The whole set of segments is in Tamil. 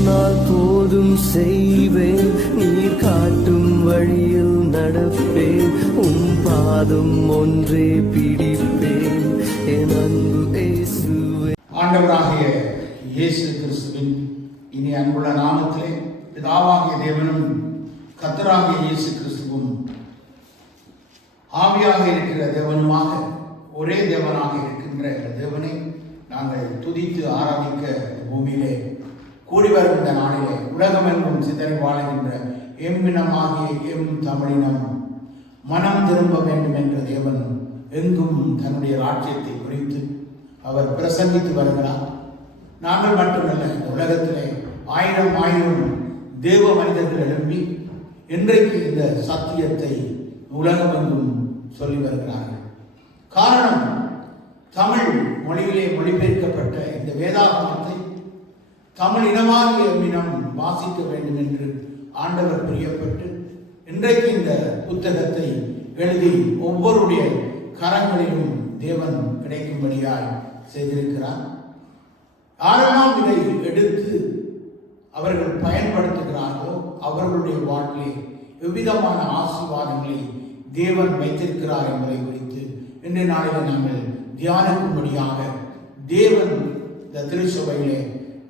சொன்னால் போதும் செய்வேன், நீர் காட்டும் வழியில் நடப்பேன், பாதம் ஒன்றே பிடிப்பேன் என் அன்பு இயேசுவே. ஆண்டவராகிய இயேசு கிறிஸ்துவின் இனி அன்புள்ள நாமத்திலே பிதாவாகிய தேவனும் கர்த்தராகிய இயேசு கிறிஸ்துவும் ஆவியாக இருக்கிற தேவனுமாக ஒரே தேவனாக இருக்கின்ற தேவனை நாங்கள் துதித்து ஆராதிக்க பூமியிலே கூடி வருகின்ற நாளிலே உலகமெங்கும் சிதறி வாழுகின்ற எம்மினமாகிய எம் தமிழினம் மனம் திரும்ப வேண்டும் என்ற தேவன் எங்கும் தன்னுடைய ராஜ்யத்தை குறித்து அவர் பிரசங்கித்து வருகிறார். நாங்கள் மட்டுமல்ல, இந்த உலகத்திலே ஆயிரம் ஆயிரம் தேவ மனிதர்கள் எழும்பி இன்றைக்கு இந்த சத்தியத்தை உலகமெங்கும் சொல்லி வருகிறார்கள். காரணம், தமிழ் மொழியிலே மொழிபெயர்க்கப்பட்ட இந்த வேதாகமத்தை தமிழ் இனமாகிய இனம் வாசிக்க வேண்டும் என்று ஆண்டவர் பிரியப்பட்டு இன்றைக்கு இந்த புத்தகத்தை எழுதி ஒவ்வொருடைய கரங்களிலும் தேவன் கிடைக்கும்படியாய் செய்திருக்கிறார். யாரெல்லாம் இதை எடுத்து அவர்கள் பயன்படுத்துகிறார்களோ அவர்களுடைய வாழ்விலே எவ்விதமான ஆசீர்வாதங்களை தேவன் வைத்திருக்கிறார் என்பதை குறித்து இன்றைய நாளில் நாங்கள் தியானிக்கும்படியாக தேவன் இந்த திருச்சபையிலே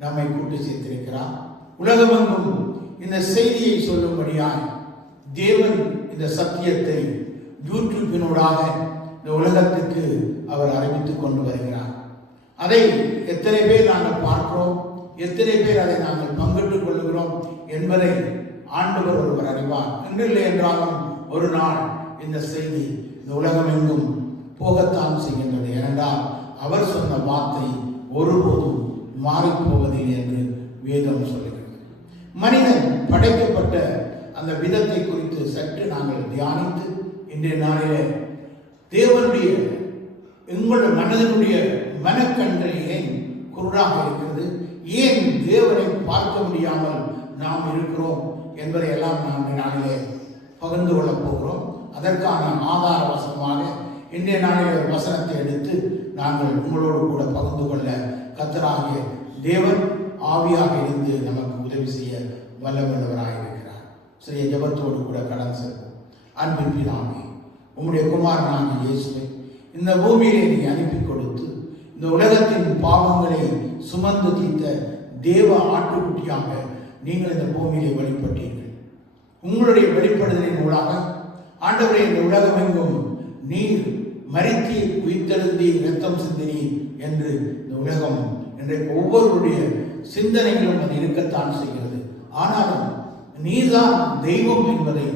நம்மை கூட்டு சேர்த்திருக்கிறார். உலகமெங்கும் இந்த செய்தியை சொல்லும்படியாய் தேவன் இந்த சத்தியத்தை யூடியூபினூடாக இந்த உலகத்துக்கு அவர் அறிவித்துக் கொண்டு வருகிறார். அதை எத்தனை பேர் நாங்கள் பார்க்கிறோம், எத்தனை பேர் அதை நாங்கள் பங்கிட்டுக் கொள்ளுகிறோம் என்பதை ஆண்டவர் ஒருவர் அறிவார். இன்றில்லை என்றாலும் ஒரு நாள் இந்த செய்தி இந்த உலகமெங்கும் போகத்தான் செய்கின்றது. ஏனென்றால் அவர் சொன்ன வார்த்தை ஒருபோதும் மாறிப்போவதில்லை என்று வேதம் சொல்லுகிறது. மனிதன் படைக்கப்பட்ட அந்த விதத்தை குறித்து சற்று நாங்கள் தியானித்து இன்றைய நாளிலே தேவனுடைய எங்களுடைய மனதனுடைய மனக்கண்கள் ஏன் குருடாக இருக்கிறது, ஏன் தேவனை பார்க்க முடியாமல் நாம் இருக்கிறோம் என்பதை எல்லாம் நாம் நாளிலே பகிர்ந்து கொள்ளப் போகிறோம். அதற்கான ஆதார வசனமாக இன்றைய நாளில் ஒரு வசனத்தை எடுத்து நாங்கள் உங்களோடு கூட பகிர்ந்து கொள்ள கர்த்தராகிய தேவன் ஆவியாக இருந்து நமக்கு உதவி செய்ய வல்லவராக இருக்கிறார். சிறிய ஜெபத்தோடு கூட கடன் செல்வோம். அன்பின் பிதாவே, உம்முடைய குமாரனாகிய இயேசுவை இந்த பூமியிலே நீ அனுப்பி கொடுத்து இந்த உலகத்தின் பாவங்களை சுமந்து தீர்த்த தேவ ஆட்டுக்குட்டியாக நீங்கள் இந்த பூமியிலே வெளிப்பட்டீர்கள். உங்களுடைய வெளிப்படுதலின் மூலமாக ஆண்டவரே இந்த உலகமெங்கும் நீர் மரித்தீர், உயிர்த்தெழுந்தீர், இரத்தம் சிந்தினீர் என்று இந்த உலகம் இன்றைக்கு ஒவ்வொருடைய சிந்தனைகளும் அது இருக்கத்தான் செய்கிறது. ஆனாலும் நீர்தான் தெய்வம் என்பதை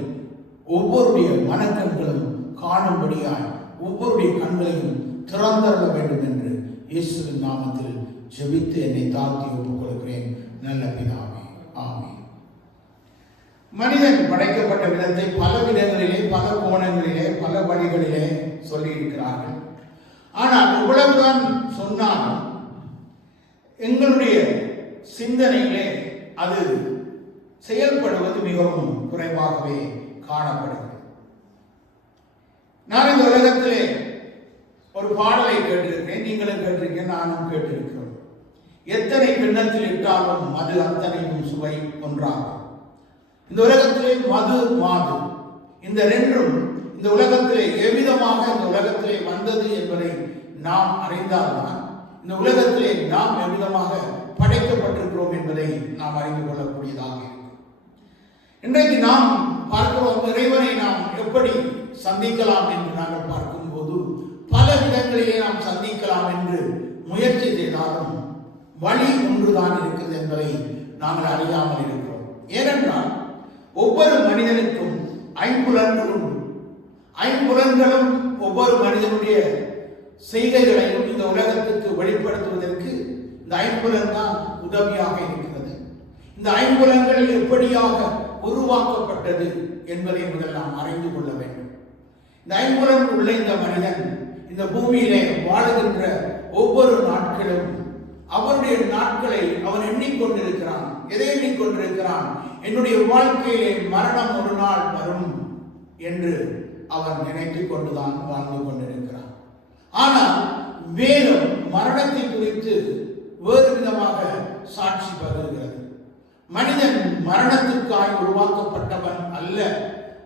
ஒவ்வொருடைய மனக்கண்களும் காணும்படியாய் ஒவ்வொருடைய கண்களையும் திறந்தர வேண்டும் என்று இயேசுவின் நாமத்தில் ஜெபித்து என்னை தாழ்த்தி ஒப்புக் கொள்கிறேன். நல்ல பிதாவே, ஆமென். மனிதன் படைக்கப்பட்ட விதத்தை பல விதங்களிலே, பல கோணங்களிலே, பல வழிகளிலே சொல்லி இருக்கிறார்கள். ஆனால் இவ்வளவுதான் சொன்னாலும் எங்களுடைய சிந்தனையிலே அது செயல்படுவது மிகவும் குறைவாகவே காணப்படுகிறது. நான் இந்த உலகத்திலே ஒரு பாடலை கேட்டிருக்கிறேன், நீங்களும் கேட்டிருக்கேன், நானும் கேட்டிருக்கிறோம். எத்தனை கிண்ணத்தில் இட்டாலும் மது அத்தனையும் சுவை ஒன்றாகும். இந்த உலகத்திலே மது, மாது இந்த ரெண்டும் இந்த உலகத்திலே எவ்விதமாக இந்த உலகத்திலே வந்தது என்பதை நாம் அறிந்தால்தான் இந்த உலகத்திலே நாம் எவ்விதமாக படைக்கப்பட்டிருக்கிறோம் என்பதை நாம் அறிந்து கொள்ளக்கூடியதாக இருக்கும். இன்றைக்கு நாம் பார்க்கிறோம், இறைவனை நாம் எப்படி சந்திக்கலாம் என்று நாங்கள் பார்க்கும்போது பல விதங்களிலே நாம் சந்திக்கலாம் என்று முயற்சி செய்தாலும் வழி ஒன்றுதான் இருக்கிறது என்பதை நாங்கள் அறியாமல் இருக்கிறோம். ஏனென்றால் ஒவ்வொரு மனிதனுக்கும் ஐம்புலன்கள் உண்டு. ஐம்புலன்களும் ஒவ்வொரு மனிதனுடைய செய்கைகளையும் இந்த உலகத்துக்கு வெளிப்படுத்துவதற்கு இந்த ஐம்புலன் தான் உதவியாக இருக்கிறது. இந்த ஐம்புலன்கள் எப்படியாக உருவாக்கப்பட்டது என்பதை முதல் நாம் அறிந்து கொள்ள வேண்டும். இந்த ஐம்புலன் உள்ள இந்த மனிதன் இந்த பூமியிலே வாழுகின்ற ஒவ்வொரு நாட்களும் அவருடைய நாட்களை அவன் எண்ணிக்கொண்டிருக்கிறான். எதை எண்ணிக்கொண்டிருக்கிறான்? என்னுடைய வாழ்க்கையிலே மரணம் ஒரு நாள் வரும் என்று அவன் நினைத்துக் கொண்டுதான் வாழ்ந்து கொண்டிருக்கிறான். ஆனால் வேதம் மரணத்தை குறித்து வேறு விதமாக சாட்சி பகிர்கிறது. மனிதன் மரணத்துக்காய் உருவாக்கப்பட்டவன் அல்ல,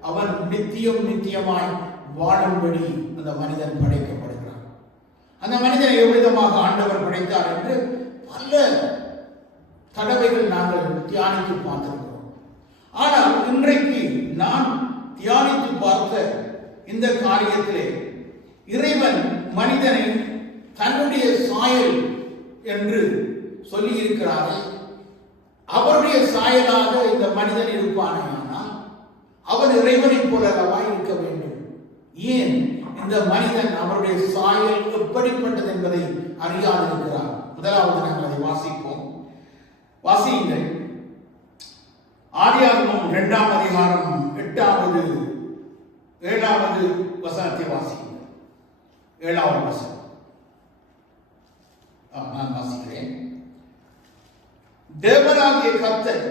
அவன் நித்தியமாய் வாழும்படி அந்த மனிதன் படைக்கப்படுகிறான். அந்த மனிதனை எவ்விதமாக ஆண்டவர் படைத்தார் என்று பல தடவைகள் நாங்கள் தியானித்து பார்த்திருக்கிறோம். ஆனால் இன்றைக்கு நான் தியானித்து பார்த்த இந்த காரியத்திலே இறைவன் மனிதனை தன்னுடைய சாயல் என்று சொல்லி இருக்கிறாரே, அவருடைய சாயலாக இந்த மனிதன் இருப்பானால் அவன் இறைவனைப் போலவா இருக்க வேண்டும். ஏன் இந்த மனிதன் அவருடைய சாயல் எப்படிப்பட்டது என்பதை அறியாதிருக்கிறார். முதலாவது நாங்கள் அதை வாசிப்போம். வாசியுங்கள். ஆதியாகமம் 2ஆம் அதிகாரம் 8வது 7வது வசனத்தை வாசியுங்கள். 7வது வசனம் நான் வாசிக்கிறேன். தேவனாகிய கர்த்தர்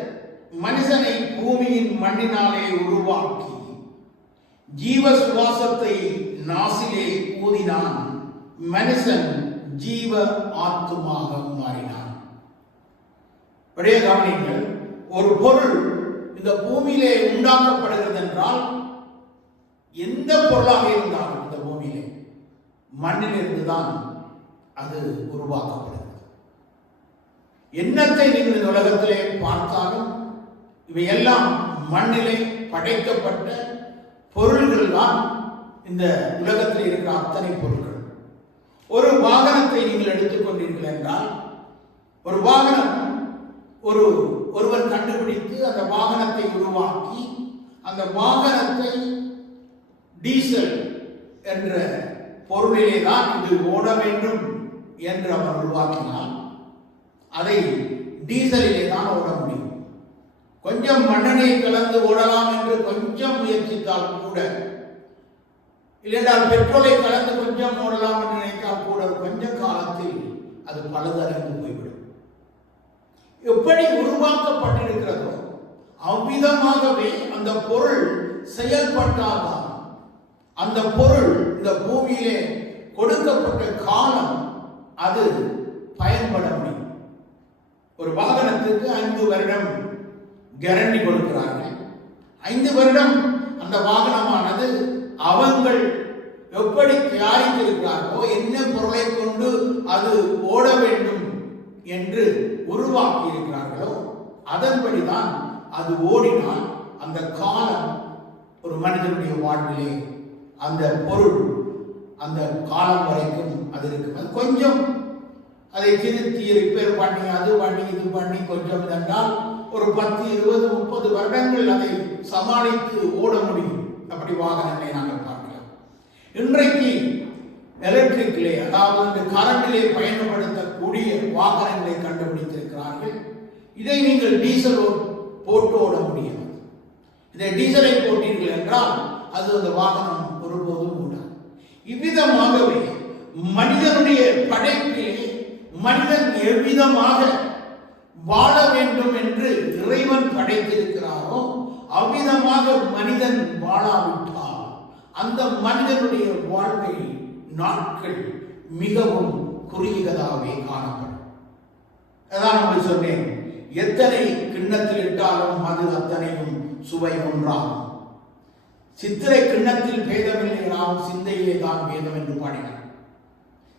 மனுஷனை பூமியின் மண்ணினாலே உருவாக்கி ஜீவ சுவாசத்தை நாசிலே ஊதினான். மனுஷன் ஜீவ ஆத்துமாக மாறினான். அப்படியே கவனிங்கள். ஒரு பொருள் இந்த பூமியிலே உண்டாக்கப்படுகிறது என்றால் எந்த பொருளாக இருந்தாலும் இந்த பூமியிலே மண்ணிலிருந்துதான் அது உருவாக்கப்படுகிறது. என்னத்தை நீங்கள் இந்த உலகத்திலே பார்த்தாலும் இவையெல்லாம் மண்ணிலே படைக்கப்பட்ட பொருள்கள் தான். இந்த உலகத்தில் இருக்கிற அத்தனை பொருட்கள். ஒரு வாகனத்தை நீங்கள் எடுத்துக்கொண்டீர்கள் என்றால், ஒரு வாகனம் ஒருவர் கண்டுபிடித்து அந்த வாகனத்தை உருவாக்கி அந்த வாகனத்தை டீசல் என்ற பொருளிலே தான் இது ஓட வேண்டும் என்று அவர் உருவாக்கினால் அதை டீசலிலே தான் ஓட முடியும். கொஞ்சம் மண்ணெண்ணை கலந்து ஓடலாம் என்று கொஞ்சம் முயற்சித்தால் கூட, இல்லையென்றால் பெட்ரோலை கலந்து கொஞ்சம் ஓடலாம் என்று நினைத்தால் கூட கொஞ்ச காலத்தில் அது பழுதடைந்து போய்விடும். எப்படி உருவாக்கப்பட்டிருக்கிறதோ அவ்விதமாகவே அந்த பொருள் செயல்பட்டால்தான் அந்த பொருள் இந்த பூமியிலே கொடுக்கப்பட்ட காலம் அது பயன்பட முடியும். ஒரு வாகனத்துக்கு 5 வருடம் கேரண்டி கொடுக்கிறார்கள். 5 வருடம் அந்த வாகனமானது அவங்கள் எப்படி தயாரித்திருக்கிறார்களோ, என்ன பொருளை கொண்டு அது ஓட வேண்டும் என்று உருவாக்கி இருக்கிறார்களோ அதன்படிதான் அது ஓடினால் அந்த காலம் ஒரு மனிதனுடைய வாழ்விலே அந்த பொருள் அந்த காலம் வரைக்கும் அது இருக்கும். அது கொஞ்சம் அதை திருத்தி ரிப்பேர் பண்ணி அது பண்ணி இது பண்ணி கொஞ்சம் என்றால் ஒரு 10, 20, 30 வருடங்கள் அதை சமாளித்து ஓட முடியும். அப்படி வாகனங்களை நாங்கள் பார்க்கலாம். இன்றைக்கு எலக்ட்ரிக்கிலே, அதாவது கரண்டிலே பயன்படுத்தக்கூடிய வாகனங்களை கண்டுபிடித்திருக்கிறார்கள். இதை நீங்கள் டீசல் போட்டு ஓட முடியாது. இதை டீசலை போட்டீர்கள் என்றால் அது அந்த வாகனம் ஒருபோதும் ஓடாது. இவ்விதமாகவே மனிதனுடைய படைப்பிலே மனிதன் எவ்விதமாக வாழ வேண்டும் என்று இறைவன் படைத்திருக்கிறாரோ அவ்விதமாக மனிதன் வாழாவிட்டால் அந்த மனிதனுடைய வாழ்க்கை நாட்கள் மிகவும் குறுகியதாகவே காணப்படும். அதான் நான் சொன்னேன், எத்தனை கிண்ணத்தில் இட்டாலும் அது அத்தனையும் சுவை ஒன்றாகும். சித்திரை கிண்ணத்தில் பேதமில்லை, நாம் சிந்தையிலே தான் பேதம் என்று பாடினார்.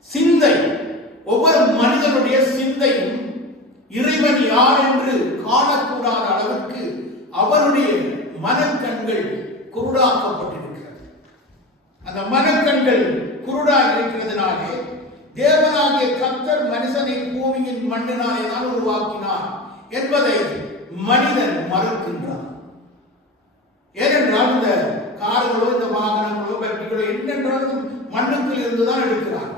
சிந்தை, ஒவ்வொரு மனிதனுடைய சிந்தையும் இறைவன் யார் என்று காணக்கூடாத அளவுக்கு அவருடைய மனக்கண்கள் குருடாக்கப்பட்டிருக்கிறது. அந்த மனக்கண்கள் குருடாக இருக்கிறதுனாலே தேவனாகிய கர்த்தர் மனுஷனை பூமியின் மண்ணினாலே தான் உருவாக்கினார் என்பதை மனிதன் மறுக்கின்றான். ஏனென்றால் இந்த கார்களோ இந்த வாகனங்களோ பேட்டரிகளோ என்னென்றாலும் மண்ணுக்குள் இருந்துதான் எடுக்கிறார்.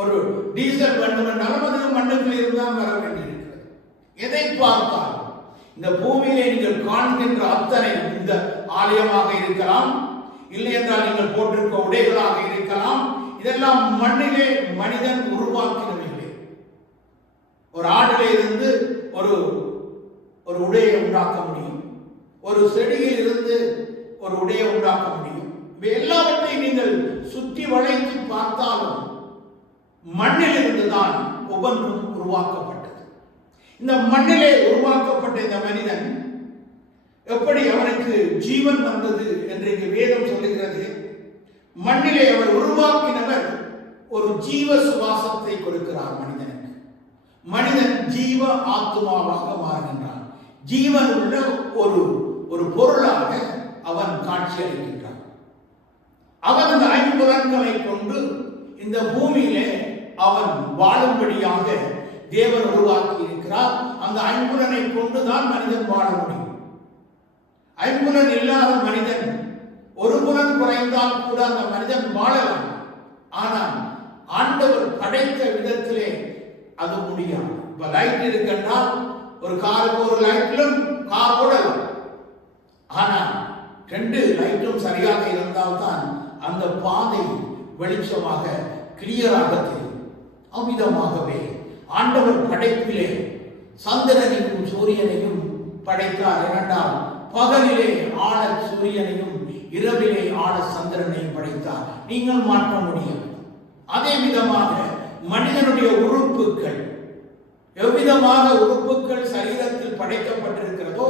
ஒரு டீசல் வேண்டும் என்றாலும் அது மண்ணுக்குள் இருந்துதான் வர வேண்டியிருக்கிறது. எதை பார்த்தால் இந்த பூமியிலே நீங்கள் காண்கின்ற அத்தனை இந்த ஆலயமாக இருக்கலாம், இல்லை என்றால் நீங்கள் போட்டிருக்க உடைகளாக இருக்கலாம், இதெல்லாம் மண்ணிலே மனிதன் உருவாக்கினவில்லை. ஒரு ஆடிலே இருந்து ஒரு உடையை உண்டாக்க முடியும், ஒரு செடியில் இருந்து ஒரு உடையை உண்டாக்க முடியும். இவை எல்லாவற்றையும் நீங்கள் சுற்றி வளைத்து பார்த்தாலும் மண்ணில் இருந்துதான் ஒவ்வொன்றும் உருவாக்கப்பட்டது. இந்த மண்ணிலே உருவாக்கப்பட்ட இந்த மனிதன் எப்படி அவனுக்கு ஜீவன் வந்தது என்று இங்கு வேதம் சொல்லுகிறது. மண்ணிலே அவர் உருவாக்கினவர் ஒரு ஜீவ சுவாசத்தை கொடுக்கிறார் மனிதனுக்கு. மனிதன் ஜீவ ஆத்மாவாக மாறுகின்றான். ஜீவன் உள்ள ஒரு பொருளாக அவன் காட்சி அளிக்கின்றான். அவன் இந்த ஐம்புலன்களை கொண்டு இந்த பூமியிலே அவன் வாழும்படியாக தேவன் உருவாக்கி இருக்கிறார். அந்த ஐம்புலனை கொண்டுதான் மனிதன் வாழ முடியும். ஐம்புலன் இல்லாத மனிதன் ஒரு புலன் குறைந்தால் கூட அந்த மனிதன் வாழலாம். ஆனால் ஆண்டவர் படைத்த விதத்திலே அது முடியாது. இப்ப லைட் இருக்கின்றால் ஒரு காருக்கு ஒரு லைட்டிலும் கார் ஓடலாம். ஆனால் 2 லைட்டும் சரியாக இருந்தால்தான் அந்த பாதை வெளிச்சமாக கிளியராக தெரியும். அவ்விதமாகவே ஆண்டவர் படைப்பிலே சந்திரனையும் சூரியனையும் படைத்தார். இரண்டால் பகலிலே ஆழ சூரியனையும் இரவிலே ஆழ சந்திரனையும் படைத்தார். நீங்கள் மாற்ற முடியும். அதே விதமாக மனிதனுடைய உறுப்புகள் எவ்விதமாக உறுப்புகள் சரீரத்தில் படைக்கப்பட்டிருக்கிறதோ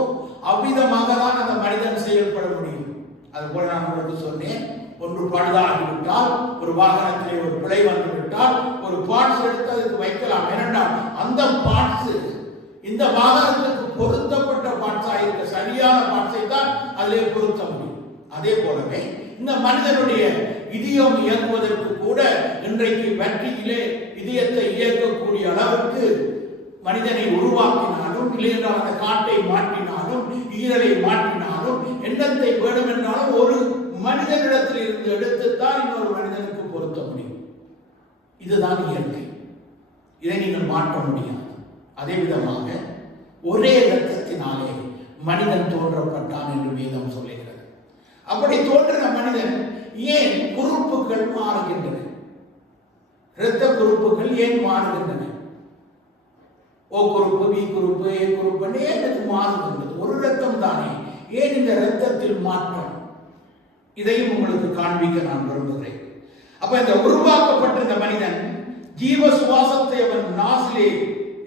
அவ்விதமாக தான் அந்த மனிதன் செயல்பட முடியும். அதுபோல நான் உங்களுக்கு சொன்னேன், ஒன்று பழுதாகிவிட்டால், ஒரு வாகனத்திலே ஒரு பிழை வந்துவிட்டால் ஒரு பார்ட்ஸ் எடுத்து அதுக்கு வைக்கலாம். ஏனென்றால் அந்த பார்ட்ஸ் இந்த வாகனத்துக்கு பொருத்தப்பட்ட பார்ட்ஸாக இருக்க சரியான பார்ட்ஸை தான் அதிலே பொருத்த முடியும். அதே போலவே இந்த மனிதனுடைய இதயம் இயங்குவதற்கு கூட இன்றைக்கு பேட்டரியிலே இதயத்தை இயக்கக்கூடிய அளவுக்கு மனிதனை உருவாக்கினாலும், இல்லையென்றால் அந்த காட்டை மாற்றினாலும், ஈரலை மாற்றினாலும், எண்ணத்தை வேணும் என்றாலும் ஒரு மனிதனிடத்தில் இருந்து எடுத்துத்தான் இன்னொரு மனிதனுக்கு பொருத்த முடியும். இதுதான் இயற்கை. இதை நீங்கள் மாற்ற முடியாது. அதே விதமாக ஒரே இரத்தத்தினாலே மனிதன் தோன்றப்பட்டான் என்று வேதம் சொல்லுகிறது. அப்படி தோன்றின மனிதன் ஏன் குறுப்புகள் மாறுகின்றன? இரத்த குறுப்புகள் ஏன் மாறுகின்றன? ஓ குறுப்பு, பி குறுப்பு, ஏ குறுப்பு ஏன் அது மாறுகின்றது? ஒரு இரத்தம் தானே, ஏன் இந்த இரத்தத்தில் மாற்றம்? இதையும் உங்களுக்கு காண்பிக்க நான் விரும்புகிறேன். அப்ப இந்த உருவாக்கப்பட்ட இந்த மனிதன் ஜீவ சுவாசத்தை அவன் நாசிலே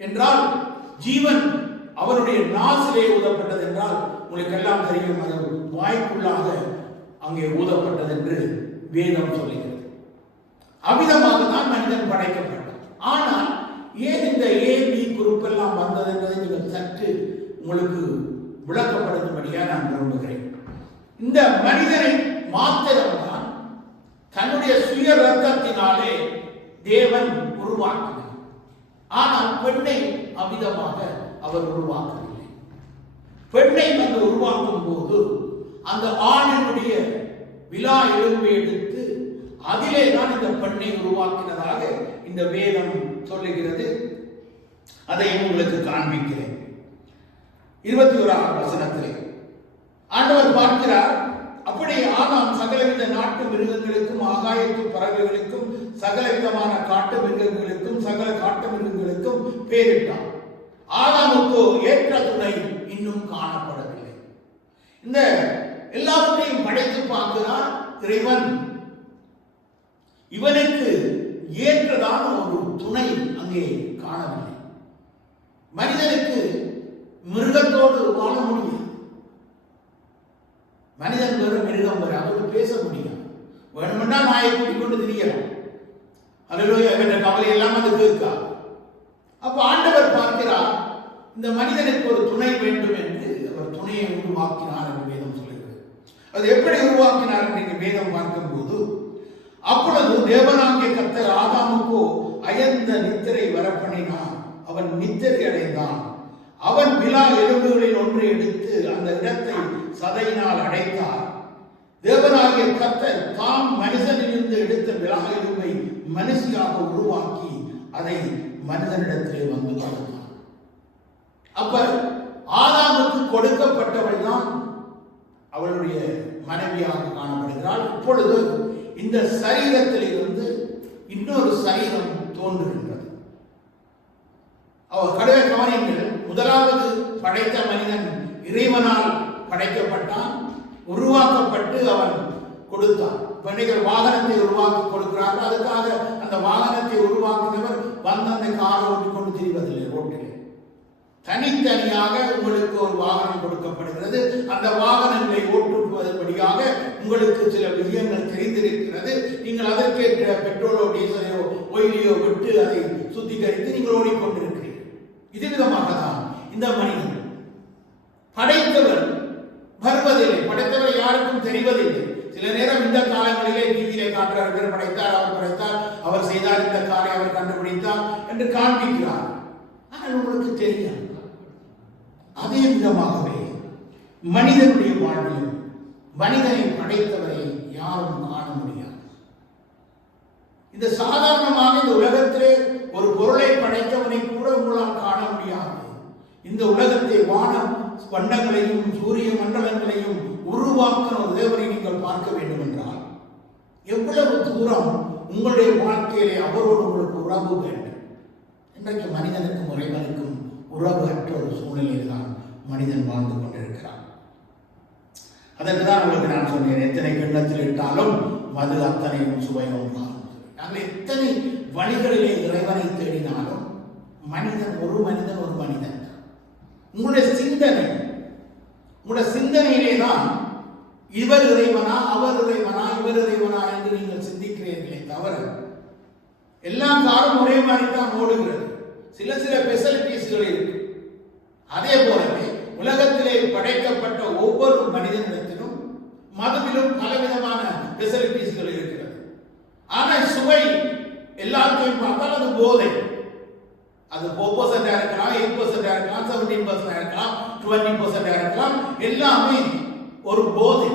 என்றால் ஜீவன் அவனுடைய நாசிலே ஊதப்பட்டது என்றால் உங்களுக்கு எல்லாம் தெரியும், அது வாய்க்குள்ளாக அங்கே ஊதப்பட்டது என்று வேதம் சொல்லுகிறது. அவ்விதமாக தான் மனிதன் படைக்கப்பட்டான். ஆனால் ஏன் இந்த ஏபி குரூப் எல்லாம் வந்தது என்பதை நீங்கள் சற்று உங்களுக்கு விளக்கப்படுத்தும்படியாக நான் விரும்புகிறேன். இந்த மனிதனை மாத்திரம்தான் தன்னுடைய சுய ரத்தத்தினாலே தேவன் உருவாக்கினார். ஆனால் பெண்ணை அவ்விதமாக அவர் உருவாக்கவில்லை. பெண்ணை வந்து உருவாக்கும் போது அந்த ஆணினுடைய விலா எலும்பை எடுத்து அதிலே தான் இந்த பெண்ணை உருவாக்கினதாக இந்த வேதம் சொல்லுகிறது. அதை உங்களுக்கு காண்பிக்கிறேன். 21ஆம் வசனத்திலே ஆண்டவர் பார்க்கிறார், அப்படி ஆனாம் சகலவித நாட்டு மிருகங்களுக்கும் ஆகாயத்து பறவைகளுக்கும் சகலவிதமான காட்டு மிருகங்களுக்கும் சகல காட்டு மிருகங்களுக்கும் பேரிட்டார். ஆதாமுக்கு ஏற்ற துணை இன்னும் காணப்படவில்லை. இந்த எல்லாவற்றையும் படைத்து பார்க்கிறார் இறைவன். இவனுக்கு ஏற்றதான ஒரு துணை அங்கே காணவில்லை. மனிதனுக்கு மிருகத்தோடு வாழ முடியும். மனிதன் வேறு மிருகம் வேறு, அதோடு பேச முடியும். வேணுமென்றா நாயை கூட்டிக் கொண்டு திரியலாம். அல்லேலூயா என்ற கவலை எல்லாம் அது கேட்கா. அப்ப ஆண்டவர் பார்க்கிறார், இந்த மனிதனுக்கு ஒரு துணை வேண்டும் என்று அவர் துணையை உருவாக்கினார் என்று வேதம் சொல்லுகிறது. அது எப்படி உருவாக்கினார் என்று வேதம் பார்க்கும்போது, அப்பொழுது தேவனாகிய கர்த்தர் ஆதாமுக்கு அயர்ந்த நித்திரை வரப்பண்ணினார். அவன் நித்திரை அடைந்தான். அவன் விலா எலும்புகளில் ஒன்றை எடுத்து அந்த இடத்தை சதையினால் அடைத்தார். தேவனாகிய கர்த்தர் தாம் மனிதனிலிருந்து எடுத்த விலா எலும்பை மனுஷியாக உருவாக்கி அதை மனிதனிடத்திலே வந்து கொடுத்தார். அப்ப ஆதாமுக்கு கொடுக்கப்பட்டவள் தான் அவளுடைய மனைவியாக காணப்படுகிறாள். இப்பொழுது இந்த சரீரத்தில் இருந்து இன்னொரு சரீரம் தோன்றுகின்றது. அவர் கடவுளை கவனியுங்கள். முதலாவது படைத்த மனிதன் இறைவனால் படைக்கப்பட்டான், உருவாக்கப்பட்டு அவன் கொடுத்தான். பெண்கள் வாகனத்தை உருவாக்கி கொடுக்கிறார்கள். அதுக்காக அந்த வாகனத்தை உருவாக்கினவர் வந்து அந்த காரை ஓட்டிக் கொண்டு திரிவதில்லை ரோட்டில். தனித்தனியாக உங்களுக்கு ஒரு வாகனம் கொடுக்கப்படுகிறது. செய்யப்பட்டிருக்கிறது. அந்த வாகனங்களை ஓட்டுவதன்படியாக உங்களுக்கு சில விஷயங்கள் தெரிந்திருக்கிறது. நீங்கள் அதற்கேற்ற பெட்ரோலோ டீசலையோ ஒயிலையோ விட்டு அதை சுத்திகரித்து நீங்கள் ஓடிக்கொண்டிருக்கிறீர்கள். இது விதமாக தான் இந்த மனிதன் படைத்தவர் வருவதில்லை, படைத்தவரை யாருக்கும் தெரிவதில்லை. சில நேரம் இந்த காலங்களிலே டிவியிலே காட்டுறார், படைத்தார், அவர் படைத்தார், அவர் செய்தார், இந்த காலை அவர் கண்டுபிடித்தார் என்று காண்பிக்கிறார். ஆனால் உங்களுக்கு தெரியும். அதே விதமாகவே மனிதனுடைய வாழ்வில் மனிதனை படைத்தவரை யாரும் காண முடியாது. இந்த சாதாரணமாக இந்த உலகத்திலே ஒரு பொருளை படைத்தவனை கூட உங்களால் காண முடியாது. இந்த உலகத்தை வானம் வண்ணங்களையும் சூரிய மண்டலங்களையும் உருவாக்கின ஒரு தேவனை நீங்கள் பார்க்க வேண்டும் என்றால் எவ்வளவு தூரம் உங்களுடைய வாழ்க்கையிலே அவரோடு உங்களுக்கு உறவு வேண்டும். இன்றைக்கு மனிதனுக்கும் இறைவனுக்கும் உறவு அற்ற ஒரு சூழ்நிலையில் தான் மனிதன் வாழ்ந்து கொண்டிருக்கிறான். அதற்கு தான் உங்களுக்கு நான் சொன்னேன், எத்தனை கிண்ணத்தில் இட்டாலும் மது அத்தனையும் சுவையும் தான். நாங்கள் எத்தனை வழிகளிலே இறைவனை தேடினாலும் மனிதன் ஒரு மனிதன் உங்களுடைய சிந்தனையிலே தான் இவர் இறைவனா அவர் இறைவனா இவர் இறைவனா என்று நீங்கள் சிந்திக்கிறீர்களே தவிர எல்லா காரும் ஒரே மாதிரி தான் ஓடுகிறது. சில ஃபெசிலிட்டிஸ்கள் இருக்கு. அதே போலவே உலகத்திலே படைக்கப்பட்ட ஒவ்வொரு மனிதனிடத்திலும் மதுவிலும் பலவிதமான ஃபெசிலிட்டிஸ்கள் இருக்கிறது. ஆனால் சுவை எல்லாத்தையும் பார்த்தால் அது போதை. அது 4% இருக்கலாம், 8% இருக்கலாம், 17% இருக்கலாம், 20% இருக்கலாம். எல்லாமே ஒரு போதை.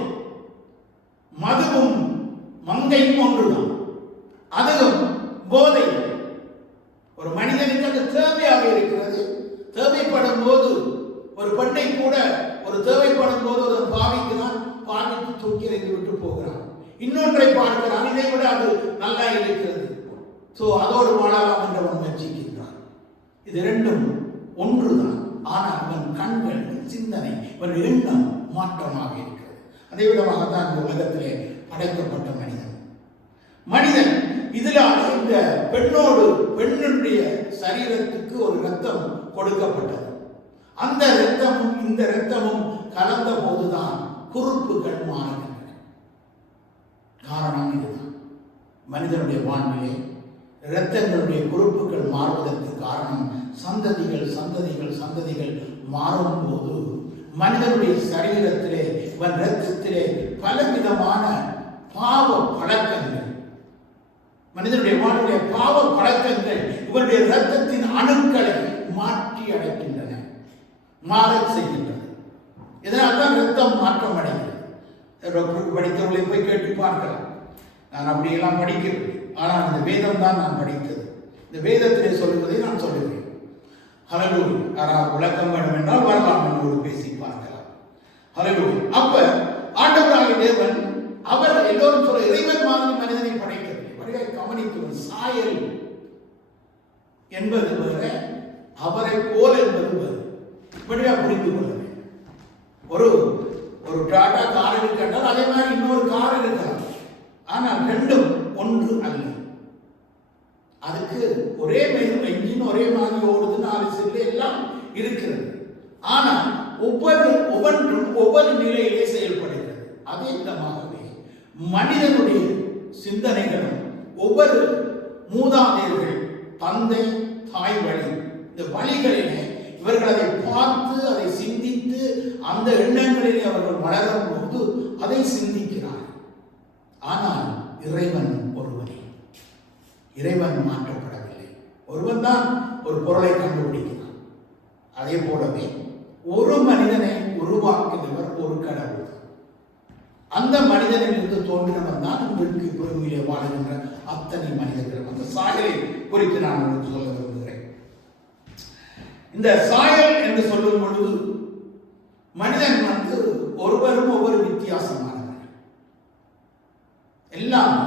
மதுவும் மங்கையும் ஒன்றுதான். அதுவும் போதை. ஒரு மனிதனுக்கு அது தேவையாக இருக்கிறது. தேவைப்படும் போது ஒரு பெண்ணை கூட ஒரு தேவைப்படும் போது ஒரு பாவிக்கிறான், பாவித்து தூக்கி எறிந்து விட்டு போகிறான். இன்னொன்றை பார்க்கிறான், இதை விட அது நல்லா இருக்கிறது, அதோடு வாழலாம் என்று அவன் முயற்சிக்கிறான். இது ரெண்டும் ஒன்றுதான். ஆனால் அவன் கண்கள், சிந்தனை, அவன் எண்ணம் மாற்றமாக இருக்கிறது. அதே விதமாகத்தான் இந்த உலகத்திலே படைக்கப்பட்ட மனிதன் இதுல இந்த பெண்ணுடைய சரீரத்துக்கு ஒரு ரத்தம் கொடுக்கப்பட்டது. அந்த ரத்தமும் இந்த ரத்தமும் கலந்த போதுதான் குறுப்புகள் மாறுகின்றன. காரணம் இதுதான். மனிதனுடைய வாழ்விலே இரத்தங்களுடைய குறுப்புகள் மாறுவதற்கு காரணம் சந்ததிகள் மாறும் போது மனிதனுடைய சரீரத்திலே இரத்தத்திலே பலவிதமான பாவ பழக்கங்கள், மனிதனுடைய வாழ்விலே பாவ பழக்கங்கள் இவருடைய இரத்தத்தின் அணுக்களை மாற்றி அடைக்கின்றன, மாறச் செய்கின்றன. இதனால் தான் இரத்தம் மாற்றம் அடைகிறது. படித்தவர்களை போய் கேட்டு பார்க்கலாம். நான் அப்படியெல்லாம் படிக்கிறேன், ஆனால் இந்த வேதம் தான் நான் படித்தது. இந்த வேதத்திலே சொல்லுவதை நான் சொல்லுகிறேன். ஹல்லேலூயா. யாராவது விளக்கம் வேண்டும் என்றால் வரலாம் என்று பேசி பார்க்கலாம். ஹல்லேலூயா. அப்ப ஆண்டவராகிய தேவன் அவர் எல்லோரும் சொல்ல இறைவன் மாதிரி மனிதனை படைக்கவில்லை. கவனித்து சாயல் என்பது வேற, அவரை போல என்பது வேறு. இப்படியா புரிந்து கொள்ள வேண்டும். ஒரு டாடா கார் இருக்கின்றால் அதே மாதிரி இன்னொரு கார் இருக்கலாம். ஆனால் ரெண்டும் ஒன்று அல்ல. அதுக்கு ஒரே என்ஜின் ஒரே மாதிரி ஓடுது, 4 சில்லு எல்லாம் இருக்கிறது. ஆனால் ஒவ்வொரு நிலையிலே செயல்படுகிறது. அதே விதமாகவே மனிதனுடைய சிந்தனைகளும் ஒவ்வொரு மூதாதையர்கள், தந்தை தாய் வழி, இந்த வழிகளிலே இவர்கள் அதை பார்த்து அதை சிந்தித்து அந்த எண்ணங்களிலே அவர்கள் வளரும் போது அதை சிந்திக்கிறார். ஆனால் இறைவன் ஒருவனே, இறைவன் மாற்றப்படவில்லை. ஒருவன் தான் ஒரு பொருளை கண்டுபிடிக்கிறான். அதே போலவே ஒரு மனிதனை உருவாக்குகிறவர் ஒரு கடவுள். அந்த மனிதனிலிருந்து தோன்றினவன் தான் இன்றைக்கு பூமியிலே வாழுகின்ற அத்தனை மனிதர்கள். அந்த சாயலை குறித்து நான் உங்களுக்கு சொல்ல விரும்புகிறேன். இந்த சாயல் என்று சொல்லும் பொழுது மனிதன் ஒருவரும் ஒவ்வொரு வித்தியாசமானவர்கள். எல்லாம்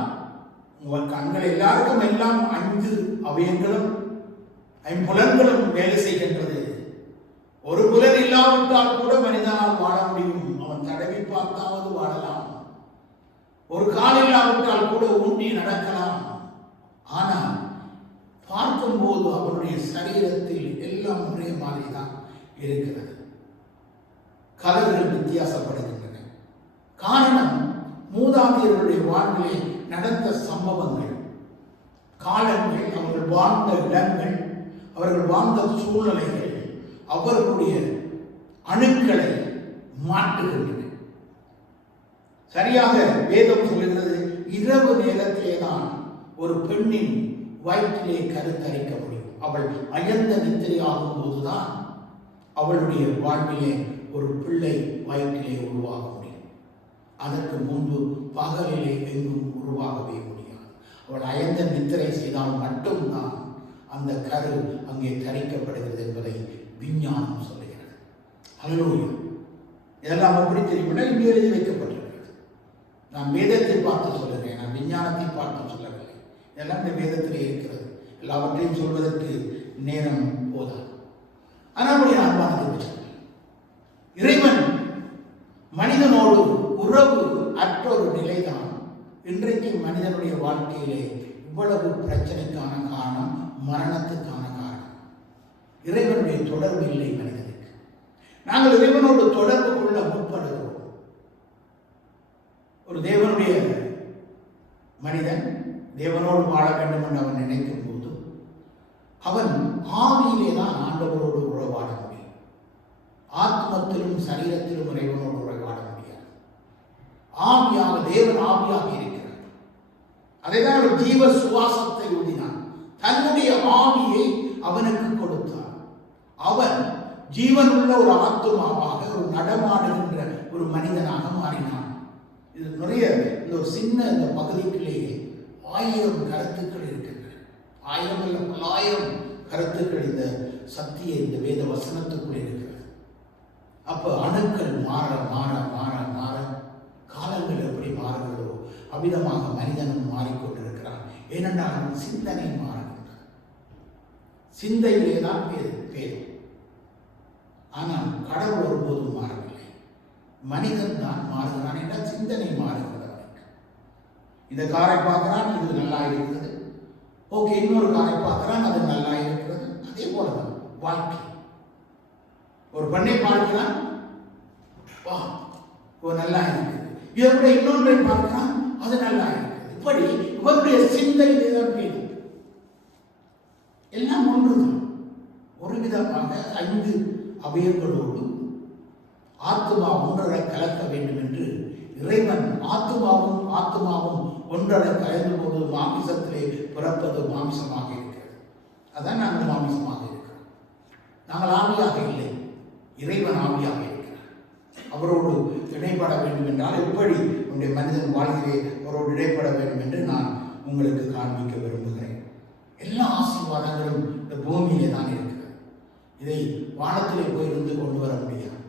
கண்கள் எல்லாருக்கும் எல்லாம் 5 அவயங்களும் 5 புலன்களும் வேலை செய்கின்றது. ஒரு புலன் இல்லாவிட்டால் கூட மனிதனால் வாழ முடியும். அவன் தடவி பார்த்தாவது வாழலாம். ஒரு கால் இல்லாவிட்டால் கூட ஊன்றி நடக்கலாம். ஆனால் பார்க்கும்போது அவனுடைய சரீரத்தில் எல்லாம் ஒரே மாதிரி தான் இருக்கிறது. கதைகள் வித்தியாசப்படுகின்றன. காரணம், மூதாதையர்களுடைய வாழ்விலே நடந்த சம்பவங்கள், காலங்கள், அவர்கள் வாழ்ந்த இடங்கள், அவர்கள் வாழ்ந்த சூழ்நிலைகள் அவர்களுடைய அணுக்களை மாற்றுகின்றன. சரியாக வேதம் சொல்கிறது, இரவு நேரத்திலே தான் ஒரு பெண்ணின் வயிற்றிலே கருத்தரிக்க முடியும். அவள் அயர்ந்த நித்திரையாகும் போதுதான் அவளுடைய வாழ்விலே ஒரு பிள்ளை வயிற்றிலே உருவாக முடியும். அதற்கு முன்பு பகலிலே எங்கும் உருவாகவே முடியாது. அவள் அயர்ந்த நித்திரை செய்தால் மட்டும்தான் அந்த கரு அங்கே தரிக்கப்படுகிறது என்பதை விஞ்ஞானம் சொல்லுகிறது. அல்லேலூயா. இதெல்லாம் எப்படி தெரியும்னா இங்கே எழுதி வைக்கப்பட்டிருக்கிறது. நான் வேதத்தை பார்த்து சொல்லுகிறேன், நான் விஞ்ஞானத்தை பார்த்து சொல்லவில்லை. இதெல்லாம் இந்த வேதத்திலே இருக்கிறது. எல்லாவற்றையும் சொல்வதற்கு நேரம் போதாது. ஆனால் அன்பான இறைவன் மனிதனோடு உறவு அற்ற ஒரு நிலைதான் இன்றைக்கு மனிதனுடைய வாழ்க்கையிலே இவ்வளவு பிரச்சனைக்கான காரணம், மரணத்துக்கான காரணம். இறைவனுடைய தொடர்பு இல்லை மனிதனுக்கு. நாங்கள் இறைவனோடு தொடர்பு கொள்ள முற்படுகிறோம். ஒரு தேவனுடைய மனிதன் தேவனோடு வாழ வேண்டும் என்று அவன் நினைக்கும் போது அவன் ஆவியிலே தான் ஆண்டவரோடு உறவாட முடியும். ஆத்மத்திலும் சரீரத்திலும் இறைவனோடு உறவாட முடியாது. ஆவியாக, தேவன் ஆவியாக இருக்கிறார். அதைதான் அவர் ஜீவ சுவாசத்தை ஊதினான். தன்னுடைய ஆவியை அவனுக்கு கொடுத்தார். அவன் ஜீவனுள்ள ஒரு ஆத்மாவாக, ஒரு நடமாடுகின்ற ஒரு மனிதனாக மாறினான். இது நிறைய இந்த ஒரு சின்ன இந்த பகுதிக்குள்ளேயே 1000 கருத்துக்கள் இருக்கின்றன. 1000 அல்ல 1000 கருத்துக்கள் இந்த சத்திய இந்த வேத வசனத்துக்குள் இருக்கிறது. அப்ப அணுக்கள் மாற மாற மாற மாற காலங்கள் எப்படி மாறுகிறதோ அவ்விதமாக மனிதனும் மாறிக்கொண்டிருக்கிறான். ஏனென்றால் அவன் சிந்தனை மாறுகின்றான். சிந்தையிலே தான் பேர். ஆனால் கடவுள் ஒருபோதும் மாறவில்லை. மனிதன் தான் மாறுகிறான் என்றால் சிந்தனை மாறுகிறது. இந்த காரை பார்க்கிறான், இது நல்லா இருக்கிறது. ஓகே, இன்னொரு காரை பார்க்கிறான், அது நல்லா இருக்கிறது. அதே போலதான் வாழ்க்கை. ஒரு பெண்ணை பார்க்கிறான், வா நல்லா இருக்குது. இவருடைய இன்னொன்றை பார்க்கிறான், அது நல்லா இருக்குது. இப்படி இவருடைய சிந்தையிலே தான் பேர். எல்லாம் ஒன்றுதான். ஒரு விதமாக 5 அவயங்களோடு ஆத்மா ஒன்றரை கலக்க வேண்டும் என்று இறைவன் ஆத்மாவும் ஒன்றரை கலந்து போது மாமிசத்திலே பிறப்பது மாமிசமாக இருக்கிறது. அதான் நாங்கள் மாமிசமாக இருக்கிறோம். நாங்கள் ஆவியாக இல்லை, இறைவன் ஆவியாக இருக்கிறார். அவரோடு இடைப்பட வேண்டும் என்றால் எப்படி உன்னுடைய மனிதன் வாழ்கிறே அவரோடு இடைப்பட வேண்டும் என்று நான் உங்களுக்கு காண்பிக்க விரும்புகிறேன். எல்லா ஆசீர்வாதங்களும் இந்த பூமியிலே தான் இருக்கிறது. இதை வானத்திலே போய் இருந்து கொண்டு வர முடியாது.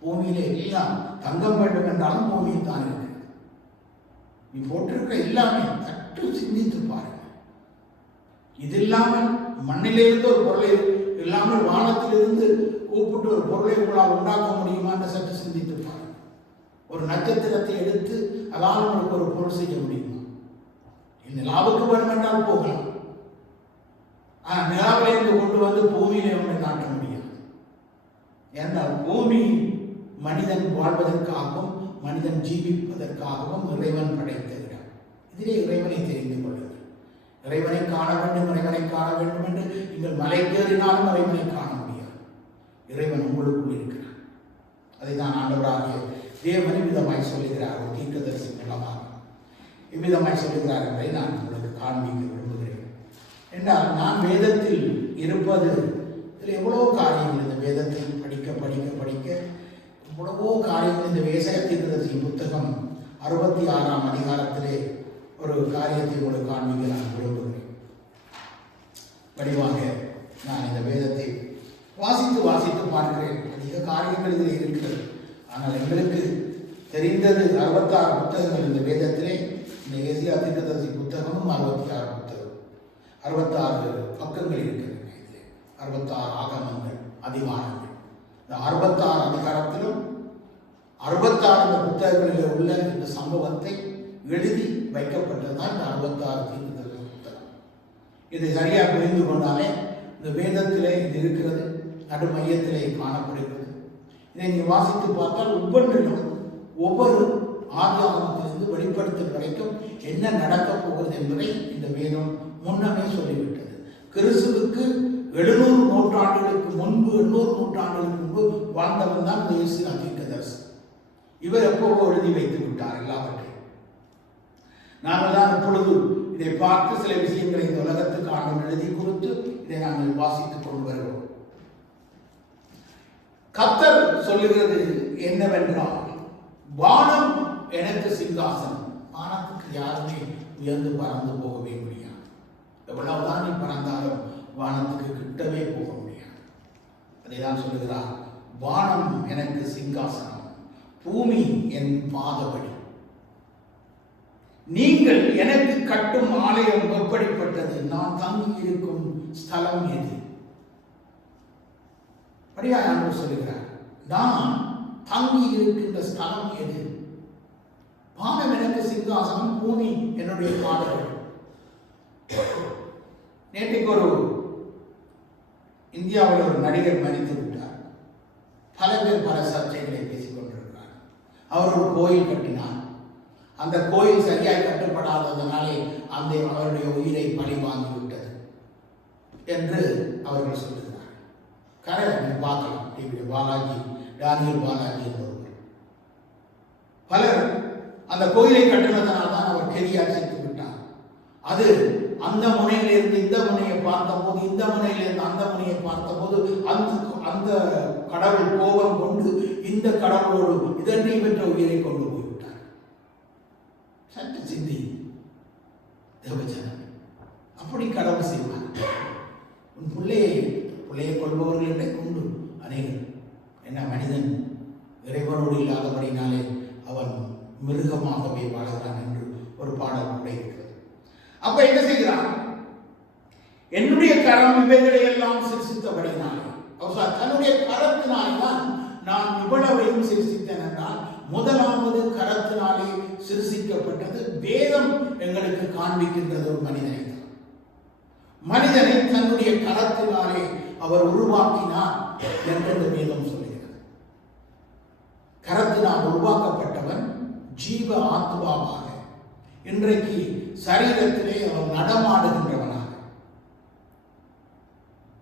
பூமியிலே எல்லாம் தங்கம் வேண்டும் என்றாலும் பூமியில் தான் இருக்கிறது. நீ போட்டிருக்கிற எல்லாமே சற்று சிந்தித்து பாருங்க. இது இல்லாமல் மண்ணிலிருந்து ஒரு பொருளை இல்லாமல் வானத்திலிருந்து கூப்பிட்டு ஒரு பொருளை உங்களால் உண்டாக்க முடியுமான்னு சற்று சிந்தித்து பாருங்க. ஒரு நட்சத்திரத்தை எடுத்து அதால் உங்களுக்கு ஒரு பொருள் செய்ய முடியுமா? நிலாவுக்கு வேண்டும் என்றால் போகலாம். ஆனால் நிலாவிலிருந்து கொண்டு வந்து பூமியிலே ஒன்றை காட்ட முடியாது. ஏனென்றால் பூமி மனிதன் வாழ்வதற்காகவும் மனிதன் ஜீவிப்பதற்காகவும் இறைவன் படைத்த இடம். இதிலே இறைவனை தெரிந்து கொள்ளுங்கள். இறைவனை காண வேண்டும், இறைவனை காண வேண்டும் என்று நீங்கள் மலைக்கேறினாலும் இறைவனை காண முடியாது. இறைவன் உங்களுக்குள் இருக்கிறார். அதை தான் ஆண்டவராகிய தேவன் இவ்விதமாய் சொல்லுகிறார். ஒரு தீர்க்கதரிசி மூலமாக இவ்விதமாய் சொல்லுகிறார் என்பதை நான் உங்களுக்கு காண்பிக்க விரும்புகிறேன். என்றால் நான் வேதத்தில் இருப்பது இதில் எவ்வளவோ காரியங்கள் இந்த வேதத்தில் படிக்க படிக்க படிக்க எவ்வளவோ காரியங்கள் இந்த ஏசாயா தீர்க்கதரிசி புத்தகம் 66ஆம் அதிகாரத்திலே ஒரு காரியத்தை உங்களுக்கு காண்பிக்க நான் விரும்புகிறேன். வடிவாக நான் இந்த வேதத்தை வாசித்து பார்க்கிறேன். அதிக காரியங்கள் இதில் இருக்கிறது. ஆனால் எங்களுக்கு தெரிந்தது 66 புத்தகங்கள் இந்த வேதத்திலே. இந்த ஏசாயா தீர்க்கதரிசி புத்தகமும் 66 புத்தகம், 66 பக்கங்கள் இருக்கிறது. இதிலே 66 ஆகமங்கள், அதிகாரங்கள். இந்த 66 அதிகாரத்திலும் 66 புத்தகங்களில் உள்ள இந்த சம்பவத்தை எழுதி வைக்கப்பட்டதுதான் இந்த 66 தீர்க்கதரிசி புத்தகம். இதை சரியாக புரிந்து கொண்டாலே இந்த வேதத்திலே இது இருக்கிறது, நடு மையத்திலே காணப்படுகிறது. இதை நீ வாசித்து பார்த்தால் ஒவ்வொன்றிலும் ஒவ்வொரு ஆதியாகமத்திலிருந்து வெளிப்படுத்தல் வரைக்கும் என்ன நடக்கப் போகிறது என்பதை இந்த வேதம் முன்னமே சொல்லிவிட்டது. கிறிஸ்துவுக்கு 700 நூற்றாண்டுகளுக்கு முன்பு 800 நூற்றாண்டுகளுக்கு முன்பு வாழ்ந்தவன் தான் இந்த யோசியா தீர்க்கதரிசி. இவர் எப்போவோ எழுதி வைத்து விட்டார் எல்லாவற்றையும். நாங்கள் தான் இப்பொழுது இதை பார்த்து சில விஷயங்களை இந்த உலகத்துக்கு ஆண்டவர் எழுதி கொடுத்து இதை நாங்கள் வாசித்துக் கொண்டு வருகிறோம். கர்த்தர் சொல்லுகிறது என்னவென்றால், வானம் எனக்கு சிங்காசனம். வானத்துக்கு யாருமே உயர்ந்து பறந்து போகவே முடியாது. எவ்வளவுதான் நீ பறந்தாலும் வானத்துக்கு கிட்டவே போக முடியாது. அதைதான் சொல்லுகிறார், வானம் எனக்கு சிங்காசனம், பூமி என் பாதபடி. நீங்கள் எனக்கு கட்டும் ஆலயம் எப்படிப்பட்டது? நான் தங்கி இருக்கும் ஸ்தலம் எது? படியாயானவர் சொல்லுகிறார், நான் தங்கி இருக்கின்ற ஸ்தலம் எது? வானம் எனக்கு சிங்காசனம், பூமி என்னுடைய பாதபடி. நேற்றைக்கு ஒரு இந்தியாவில் ஒரு நடிகர் மரித்து விட்டார். பல பேர் பல சர்ச்சைகளை பேசிக் கொண்டிருக்கிறார். அவர் ஒரு கோயில் கட்டினார். அந்த கோயில் சரியாய் கட்டப்படாததனாலே அந்த அவருடைய உயிரை பழி வாங்கிவிட்டது என்று அவர்கள் சொல்லுகிறார். கரெக்ட், பார்க்கலாம் டிவியில். பாலாஜி, டானியல் பாலாஜி என்பவர். பலர் அந்த கோயிலை கட்டினதனால் தான் அவர் கெரியார் செத்து விட்டார். அது அந்த முனையிலிருந்து இந்த முனையை பார்த்தபோது, இந்த முனையிலிருந்து அந்த முனையை பார்த்தபோது அந்த கடவுள் கோபம் கொண்டு இந்த கடவுளோடு இதனை பெற்ற உயிரை கொண்டு போய்விட்டார். சற்று சிந்தி தேவஜனம். அப்படி கடவுள் செய்வார். உன் பிள்ளையை கொள்பவர்களிடையே கொண்டு அநேகர். என்ன மனிதன் இறைவனோடு இல்லாதபடினாலே அவன் மிருகமாகவே வாழ்கிறான் என்று ஒரு பாடல் கூட இருக்கிறது. அப்ப என்ன செய்கிறான்? என்னுடைய கரம் இவைகளை எல்லாம் சிருஷ்டித்தபடினாலே, தன்னுடைய கரத்தினால்தான் நான் இவ்வளவையும் சிருஷ்டித்தேன் என்றால், முதலாவது கரத்தினாலே சிருஷ்டிக்கப்பட்டது வேதம் எங்களுக்கு காண்பிக்கின்றது ஒரு மனிதனை தான். மனிதனை தன்னுடைய கரத்தினாலே அவர் உருவாக்கினார் என்று வேதம் சொல்லுகிறது. கரத்தினால் உருவாக்கப்பட்டவன் ஜீவ ஆத்மாவாக இன்றைக்கு சரீரத்திலே அவன் நடமாடுகின்றவனாக.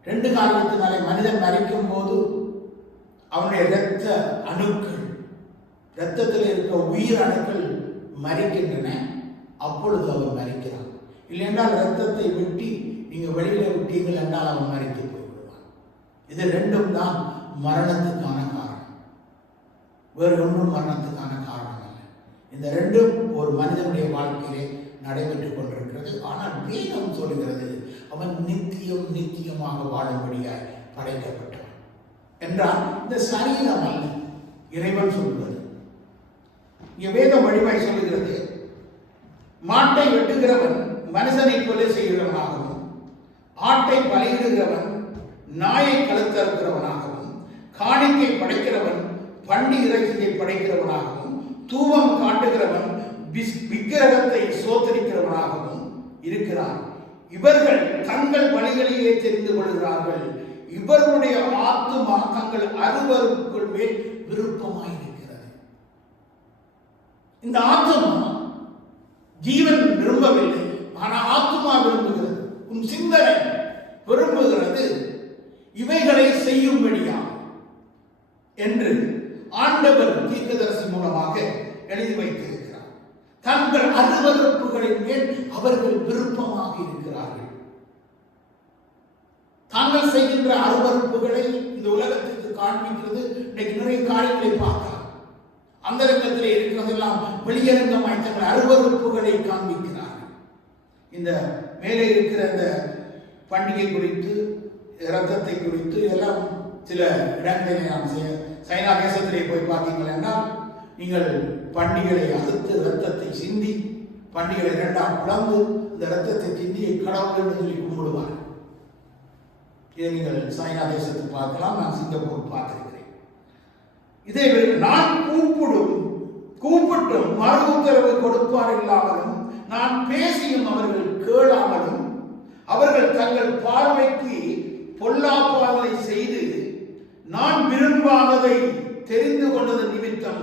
2 காரணத்தினாலே மனிதன் மரிக்கும் போது அவனுடைய இரத்த அணுக்கள், இரத்தத்தில் இருக்கிற உயிர் அணுக்கள் மரிக்கின்றன. அப்பொழுது அவன் மரிக்கிறான். இல்லையென்றால் இரத்தத்தை விட்டு நீங்க வெளியில விட்டீர்கள் என்றால் அவன் மரித்து போய்விடுவான். இது 2ம் தான் மரணத்துக்கான காரணம். வேறு ஒன்றும் மரணத்துக்கான காரணம் அல்ல. இந்த 2ம் ஒரு மனிதனுடைய வாழ்க்கையிலே நடைபெற்றுக் கொண்டிருக்கிறது. ஆனால் வேதம் சொல்லுகிறது, அவன் நித்தியமாக வாழும்படியாய் படைக்கப்பட்டவன் என்றால் இந்த சரீரம் அல்ல. இறைவன் சொல்வது இங்கே வேதம் வடிவாய் சொல்லுகிறது, மாட்டை வெட்டுகிறவன் மனுஷனை கொலை செய்கிறவனாகவும், ஆட்டை பலியிடுகிறவன் நாயை கழுத்தறுக்கிறவனாகவும், காணிக்கை படைக்கிறவன் பண்டி இறைச்சியை படைக்கிறவனாகவும், தூபம் காட்டுகிறவன் விக்கிரகத்தை சோதரிக்கிறவனாகவும் இருக்கிறான். இவர்கள் தங்கள் வழிகளையே தெரிந்து கொள்கிறார்கள். இவர்களுடைய ஆத்துமா தங்கள் அருவருக்குள் மேல் விருப்பமாயிருக்கிறது. இந்த ஆத்துமா ஜீவன் விரும்பவில்லை, ஆனால் ஆத்துமா விரும்புகிறது. உன் சிந்தனை விரும்புகிறது இவைகளை செய்யும்படியா என்று ஆண்டவர் தீர்க்கதரிசி மூலமாக எழுதி வைத்திருக்கிறார். தங்கள் அருவருப்புகளின் மேல் அவர்கள் விருப்பமாக இருக்கிறார்கள். தாங்கள் செய்கின்ற அருவருப்புகளை இந்த உலகத்திற்கு காண்பிக்கிறது. இன்னைக்கு நிறைய காரியங்களை பார்க்கலாம். அந்தரங்கத்திலே இருக்கிறதெல்லாம் வெளியரங்கமாய் தங்கள் அருவருப்புகளை காண்பிக்கிறார்கள். இந்த மேலே இருக்கிற இந்த பண்டிகை குறித்து, இரத்தத்தை குறித்து எல்லாம் சில இடங்களிலே நாம் சைனா தேசத்திலே போய் பார்த்தீங்கன்னா, நீங்கள் பண்டிகளை அறுத்து இரத்தத்தை சிந்தி, பண்டிகளை 2ஆம் பிளந்து இந்த இரத்தத்தை சிந்தி கடவுள் என்று சொல்லி கும்பிடுவார். இதை நீங்கள் சைனா தேசத்தை பார்க்கலாம். நான் சிங்கப்பூர் பார்த்திருக்கிறேன். இதே நான் கூப்பிட்டும் மறு உத்தரவு கொடுப்பார் இல்லாமலும், நான் பேசியும் அவர்கள் கேளாமலும், அவர்கள் தங்கள் பார்வைக்கு பொல்லாப்பாதலை செய்து நான் விரும்பாததை தெரிந்து கொண்டது நிமித்தம்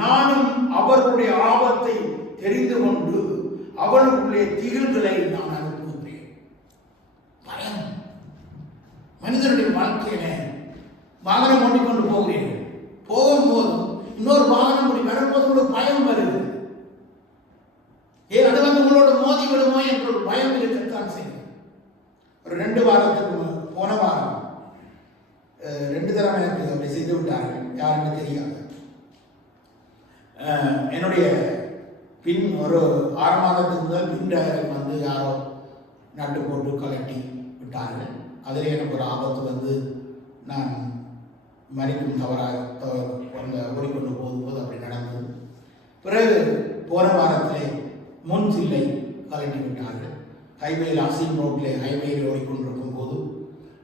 நானும் அவர்களுடைய ஆபத்தை தெரிந்து கொண்டு அவர்களுடைய திகில்களை நான் அனுப்புகிறேன். பயம். மனிதனுடைய வாழ்க்கையில வாகனம் ஓட்டிக்கொண்டு போகிறீர்கள். போகும்போதும் இன்னொரு வாகனம் ஓடி வரும்போது ஒரு பயம் வருது. அது வந்து உங்களோட மோதி விடுமோ என்ற ஒரு பயம் இருக்கத்தான் செய்யும். ஒரு 2 வாரத்துக்கு போன வாரம் 2 தடவை எனக்கு அப்படி செய்து விட்டார்கள். யாருன்னு தெரியாது. என்னுடைய பின் ஒரு 6 மாதத்துக்கு முதல் பின் டயரை வந்து யாரோ நட்டு போட்டு கலட்டி விட்டார்கள். அதில் எனக்கு ஒரு ஆபத்து வந்து நான் மறிக்கும் தவறாக ஓடிக்கொண்டு போகும்போது அப்படி நடந்தது. பிறகு போன வாரத்திலே முன் சில்லை கலட்டி விட்டார்கள். ஹைவேயில் அசீம் ரோட்டில் ஹைவேயில் ஓடிக்கொண்டிருக்கும் போது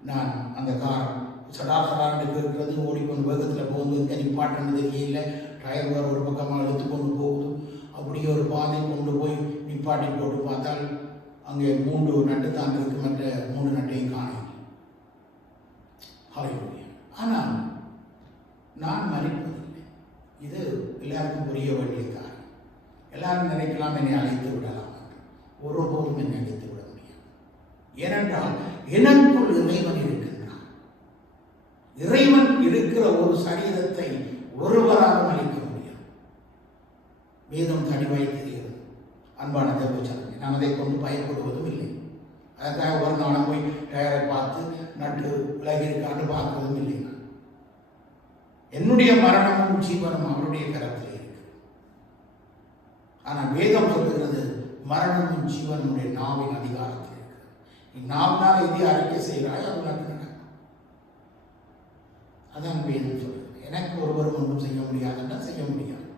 நான் அந்த கார் சடாசடாண்டு இருக்கிறது, ஓடிக்கொண்டு வேகத்தில் போகும்போது எங்கே நிப்பாட்டுன்னு தெரியல. டிரைவர் ஒரு பக்கமாக எடுத்துக்கொண்டு போகுது. அப்படியே ஒரு பாதை கொண்டு போய் நிப்பாட்டி போட்டு பார்த்தால் அங்கே 3 நட்டு தான் இருக்கு, மற்ற 3 நட்டையும் காண. ஆனால் நான் மறிப்பதில்லை. இது எல்லாருக்கும் புரிய வேண்டிய காரணம். எல்லாரும் நினைக்கலாம் என்னை அழைத்து விடலாம். ஒருபோதும் என்னை அழைத்து விட முடியாது. ஏனென்றால் எனக்குள் இறைவன் இருக்கின்றான். இறைவன் இருக்கிற ஒரு சரீரத்தை ஒருவராக அளிக்க முடியும். வேதம் தனிவாய் தெரிகிறது. அன்பான தேவச்சரன், நான் அதை கொண்டு பயப்படுவதும் இல்லை. அதுக்காக ஒரு நாளும் போய் டயரை பார்த்து நட்டு விலகி இருக்கான்னு பார்க்கறதும் இல்லை. என்னுடைய மரணமும் ஜீவனும் அவருடைய கரத்தில் இருக்கு. ஆனால் வேதம் சொல்லுகிறது மரணமும் ஜீவனுடைய நாவின் அதிகாரத்தில் இருக்கு. நீ நாவினால் எதை அறிக்கை செய்கிறாய் அது நடக்கும். அதான் வேதம் சொல்லுது. எனக்கு ஒருவரும் ஒன்றும் செய்ய முடியாதுன்னா செய்ய முடியாது,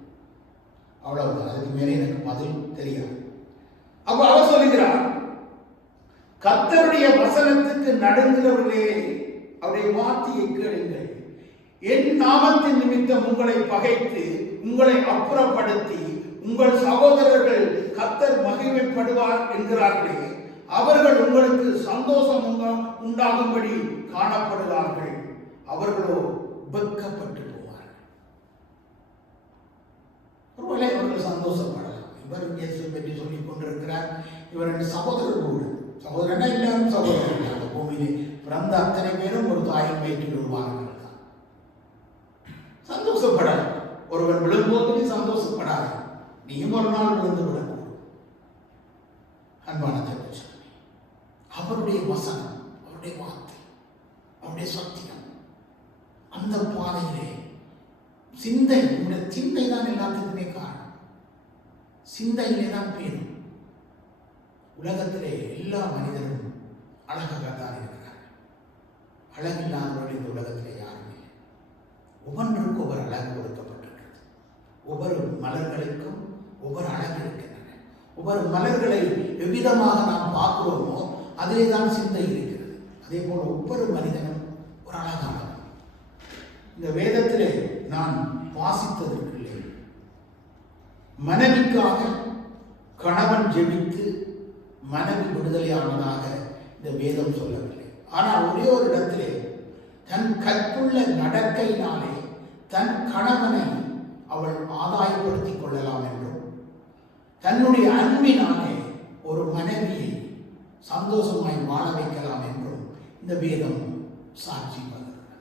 அவ்வளவுதான். அதுக்கு மேலே எனக்கு பதில் தெரியாது. அப்ப அவர் சொல்லுகிறார், கர்த்தருடைய வசனத்துக்கு நடுங்குகிறவர்களே அவருடைய வார்த்தையை கேளுங்கள். என் நாமத்தின் நிமித்தம் உங்களை பகைத்து உங்களை அப்புறப்படுத்தி உங்கள் சகோதரர்கள் கர்த்தர் மகிமைப்படுவார் என்கிறார்களே, அவர்கள் உங்களுக்கு சந்தோஷம் உண்டாகும்படி காணப்படுவார்கள், அவர்களோ வெட்கப்பட்டு போவார்கள். ஒருவேளை அவர்கள் சந்தோஷப்படலாம். இவர் இயேசு பற்றி சொல்லிக் கொண்டிருக்கிறார். இவர் 2 சகோதரர்களோடு, சகோதரனா எல்லாரும் சகோதரர்கள். அந்த பூமியிலே பிறந்த அத்தனை பேரும் ஒரு தாயின் வயிற்றில் உருவானவர்கள் தான். சந்தோஷப்படலாம். ஒருவர் விழும்போது நீ சந்தோஷப்படாது, நீயும் ஒரு நாள் விழுந்து விடக்கூடும். அன்பான தேவச்சரமே, அவருடைய வசனம், அவருடைய வார்த்தை, அவருடைய சத்தியம், அந்த பாதையிலே சிந்தை, உங்களுடைய சிந்தை தான் எல்லாத்துக்குமே காரணம். சிந்தையிலே தான் பேரும். உலகத்திலே எல்லா மனிதரும் அழகாகத்தான் இருக்கிறார்கள். அழகில்லாதவர்கள் இந்த உலகத்திலே யாரும் இல்லை. ஒவ்வொன்றுக்கும் ஒவ்வொரு அழகு கொடுக்கப்பட்டிருக்கிறது. ஒவ்வொரு மலர்களுக்கும் ஒவ்வொரு அழகு இருக்கின்றன. ஒவ்வொரு மலர்களை எவ்விதமாக நாம் பார்க்கிறோமோ அதிலே தான் சிந்தை இருக்கிறது. அதே போல் ஒவ்வொரு மனிதனும் ஒரு அழகானவன். இந்த வேதத்திலே நான் வாசித்ததற்கில்லை, மனைவிக்காக கணவன் ஜெபித்து மனைவி விடுதலையானதாக இந்த வேதம் சொல்லவில்லை. ஆனால் ஒரே ஒரு இடத்திலே தன் கற்புள்ள நடக்கையினாலே தன் கணவனை அவள் ஆதாயப்படுத்திக் கொள்ளலாம் என்றும், தன்னுடைய அன்பினாலே ஒரு மனைவியை சந்தோஷமாய் வாழ வைக்கலாம் என்றும் இந்த வேதம் சாட்சி பகர்கிறது.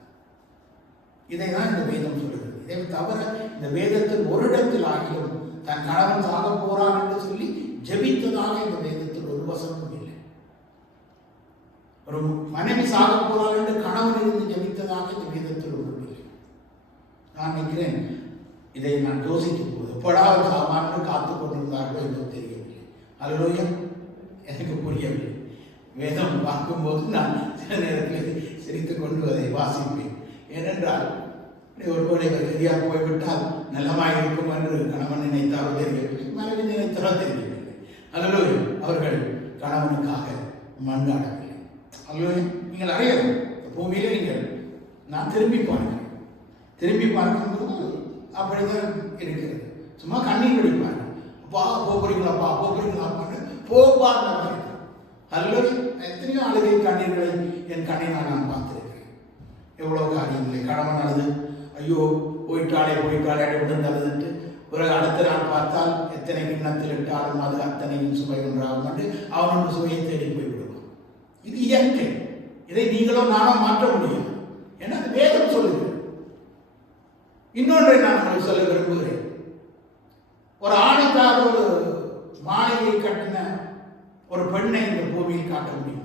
இதைதான் இந்த வேதம் சொல்லுகிறது. இதை தவிர இந்த வேதத்தில் ஒரு இடத்தில் ஆகியும் தன் கணவன் சாக போறான் என்று சொல்லி ஜெபித்ததாக இந்த வேதத்தில் ஒரு வசனமும் இல்லை. ஒரு மனைவி சாக போறாள் என்று கணவன் இருந்து ஜெபித்ததாக இந்த வேதத்தில் ஒன்றும் இல்லை. நான் நினைக்கிறேன், இதை நான் யோசிக்கும் போது எப்படாவது சாமான்னு காத்து கொண்டிருந்தார்களோ என்று தெரியவில்லை. அல்லேலூயா, எனக்கு புரியவில்லை. வேதம் பார்க்கும்போது நான் சில நேரத்தில் சிரித்துக் கொண்டு அதை வாசிப்பேன். ஏனென்றால் ஒருவரை சரியாக போய்விட்டால் நல்லமாக இருக்கும் என்று கணவன் நினைத்தாரோ தெரியவில்லை, மனைவி நினைத்தாரோ தெரியவில்லை. அல்லேலூயா, அவர்கள் கணவனுக்காக மன்றாடவில்லை. அல்லேலூயா, நீங்கள் அறியணும். பூமியிலே நீங்கள் நான் திரும்பி பார்க்கும்போது அப்படிதான் இருக்கிறது. சும்மா கண்ணீர் வடிப்பாங்க. அப்பா போகிறீங்களாப்பா போகிறீங்களாப்பான்னு போப்பாங்க. அல்லது எத்தனையோ அழுகை கண்ணீர்களை என் கண்ணை நான் பார்த்திருக்கிறேன். எவ்வளோ காரியங்களை கணவன் அழுது, ஐயோ போயிட்டாலே உடன் தழுதுட்டு பிறகு அடுத்த நாள் பார்த்தால் எத்தனை கிண்ணத்தில் இட்டாலும் அது அத்தனையும் சுவை ஒன்றாகும் என்று அவனோட சுவையை தேடி போய்விடுவான். இது இயற்கை. இதை நீங்களோ நானோ மாற்ற முடியும். ஏன்னா அது வேதம் சொல்லுகிறது. இன்னொன்றை நான் உங்களுக்கு சொல்ல விரும்புகிறேன். ஒரு ஆணுக்காக ஒரு மாளிகையை கட்டின ஒரு பெண்ணை இந்த பூமியில் காட்ட முடியும்.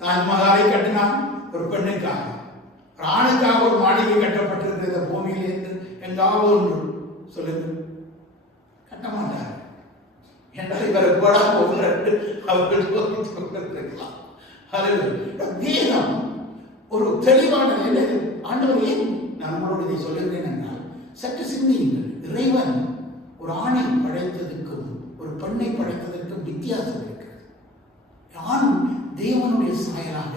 தாஜ்மஹாலை கட்டினான் ஒரு பெண்ணுக்காக. ஒரு ஆணுக்காக ஒரு மாளிகை கட்டப்பட்டிருக்கிற இந்த பூமியில் என்று எங்காவது ஒன்று சொல்லுங்க. கட்ட மாட்டார். என்றால் இவர் எப்படா போகிறார் அவர்கள் சொல்லிக்கலாம். வேதம் ஒரு தெளிவான ஆண்டவர் ஏன் நம்மளோடு இதை சொல்லுகிறேன் என்றால் சற்று சிந்தியுங்கள். இறைவன் ஒரு ஆணை படைத்ததற்கும் ஒரு பெண்ணை படைத்ததற்கும் வித்தியாசம் இருக்கிறது. ஆண் தேவனுடைய சாயலாக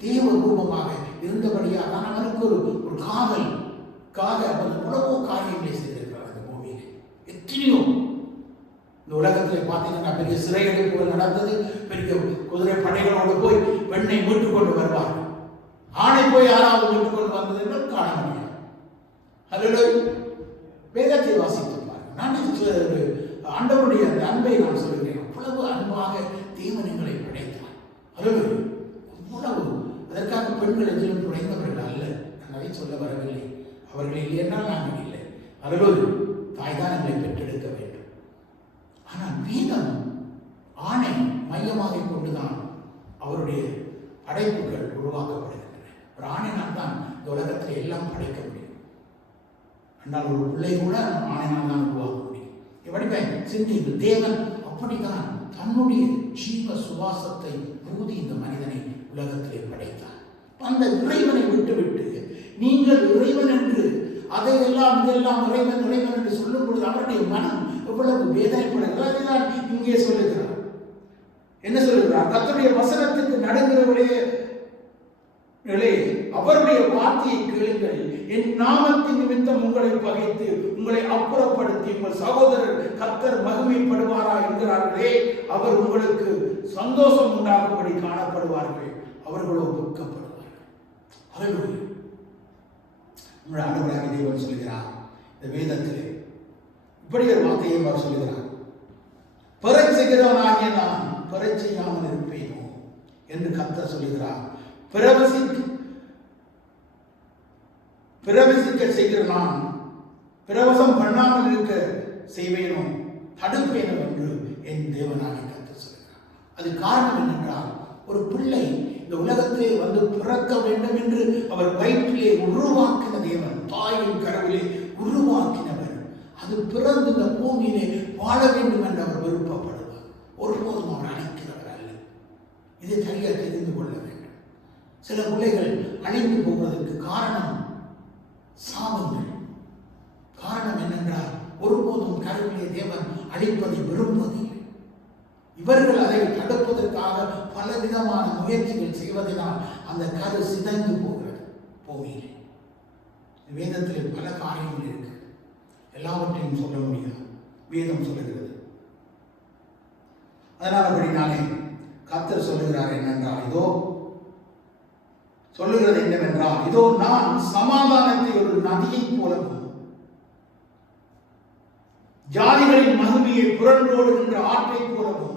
தேவ ரூபமாக இருந்தபடியாக தான் அவனுக்கு ஒரு காதலுக்காக அவன் எவ்வளவோ காரியங்களை செய்திருக்கிறார். அந்த பூமியிலே எத்தனையோ இந்த உலகத்தில் பார்த்தீங்கன்னா பெரிய சிறையெடுப்புகள் நடந்தது. பெரிய குதிரை படைகளோடு போய் பெண்ணை மீட்டுக் கொண்டு வருவார். ஆணை போய் யாராவது மீட்டுக் கொண்டு வந்தது என்று காண முடியாது. அதில் வேதத்தை வாசித்திருப்பார். நான் ஆண்டவருடைய அந்த அன்பை நான் சொல்கிறேன். அவ்வளவு அன்பாக தேவனங்களை படைத்தார். அவ்வளவு அதற்காக பெண்கள் எதிலும் குறைந்தவர்கள் அல்ல. நான் அதை சொல்ல வரவில்லை. அவர்கள் இல்லை என்றால் நாங்கள் இல்லை. அவர்களோடு தாய்தான் எங்களை பெற்றெடுக்க வேண்டும். ஆனால் வேதம் ஆணை மையமாக கொண்டுதான் அவருடைய படைப்புகள் உருவாக்கப்படுகின்றன. ஒரு ஆணையினால் தான் இந்த உலகத்தில் எல்லாம் படைக்க முடியும். ஆனால் ஒரு பிள்ளை கூட ஆணையினால் தான் உருவாக்க முடியும். எப்படி சிந்திங்கள். தேவன் அப்படித்தான் தன்னுடைய ஜீவ சுவாசத்தை ஊதி இந்த மனிதனை உலகத்திலே படைத்தார். அந்த இறைவனை விட்டுவிட்டு நீங்கள் இறைவன் என்று அதையெல்லாம் இதெல்லாம் இறைவன் என்று சொல்லும் பொழுது அவருடைய மனம் எவ்வளவு வேதனைப்படுகிறது. அதுதான் இங்கே சொல்லுகிறார். என்ன சொல்லுகிறார்? கர்த்தருடைய வசனத்துக்கு நடுங்கிறவர்களே அவருடைய வார்த்தையை கேளுங்கள். என் நாமத்தின் நிமித்தம் உங்களை பகைத்து உங்களை அப்புறப்படுத்தி உங்கள் சகோதரர் கர்த்தர் மகிமைப்படுவாரா என்கிறார்களே, அவர் உங்களுக்கு சந்தோஷம் உண்டாகும்படி காணப்படுவார்கள், அவர்களோ துக்கப்படுவார்கள். அவர்கள் உங்கள் ஆண்டவராகிய தேவன் சொல்கிறார் இந்த வேதத்திலே இப்படி ஒரு வார்த்தையை அவர் சொல்கிறார். பெறச் செய்கிறவனாகிய நான் பெறச் செய்யாமல் இருப்பேனோ என்று கர்த்தர் சொல்கிறார். பிரவசிக்க செய்கிற நான் பிரவசம் பண்ணாமல் இருக்க செய்வேனோ தடுப்பேனோ என்று என் தேவனாகிய கர்த்தர் சொல்கிறார். அது காரணம் என்னென்றால் ஒரு பிள்ளை இந்த உலகத்திலே வந்து பிறக்க வேண்டும் என்று அவர் வயிற்றிலே உருவாக்கின தேவன், தாயின் கருவிலே உருவாக்கினவர். அது பிறந்து இந்த பூமியிலே வாழ வேண்டும் என்று அவர் விருப்பப்படுவார். ஒருபோதும் அவர் அழைக்கிறவர் அல்ல. இதை சரியாக தெரிந்து கொள்ள வேண்டும். சில பிள்ளைகள் அழிந்து போவதற்கு காரணம் சாபங்கள். காரணம் என்னென்றால் ஒருபோதும் கருவிலே தேவன் அழிப்பதை விரும்புவதில்லை. இவர்கள் அதை தடுப்பதற்காக பலவிதமான முயற்சிகள் செய்வதனால் அந்த கரு சிதைந்து போகிறது பூமியிலே. வேதத்தில் பல காரியங்கள் இருக்கு. எல்லாவற்றையும் சொல்ல முடியாது. வேதம் சொல்லுகிறது. அதனால் அப்படினாலே கர்த்தர் சொல்லுகிறார் என்னென்றால், இதோ சொல்லுகிறது என்னவென்றால், இதோ நான் சமாதானத்தை ஒரு நதியை போலவும் ஜாதிகளின் மகிமையை புரண்டோடுகின்ற ஆற்றை போலவும்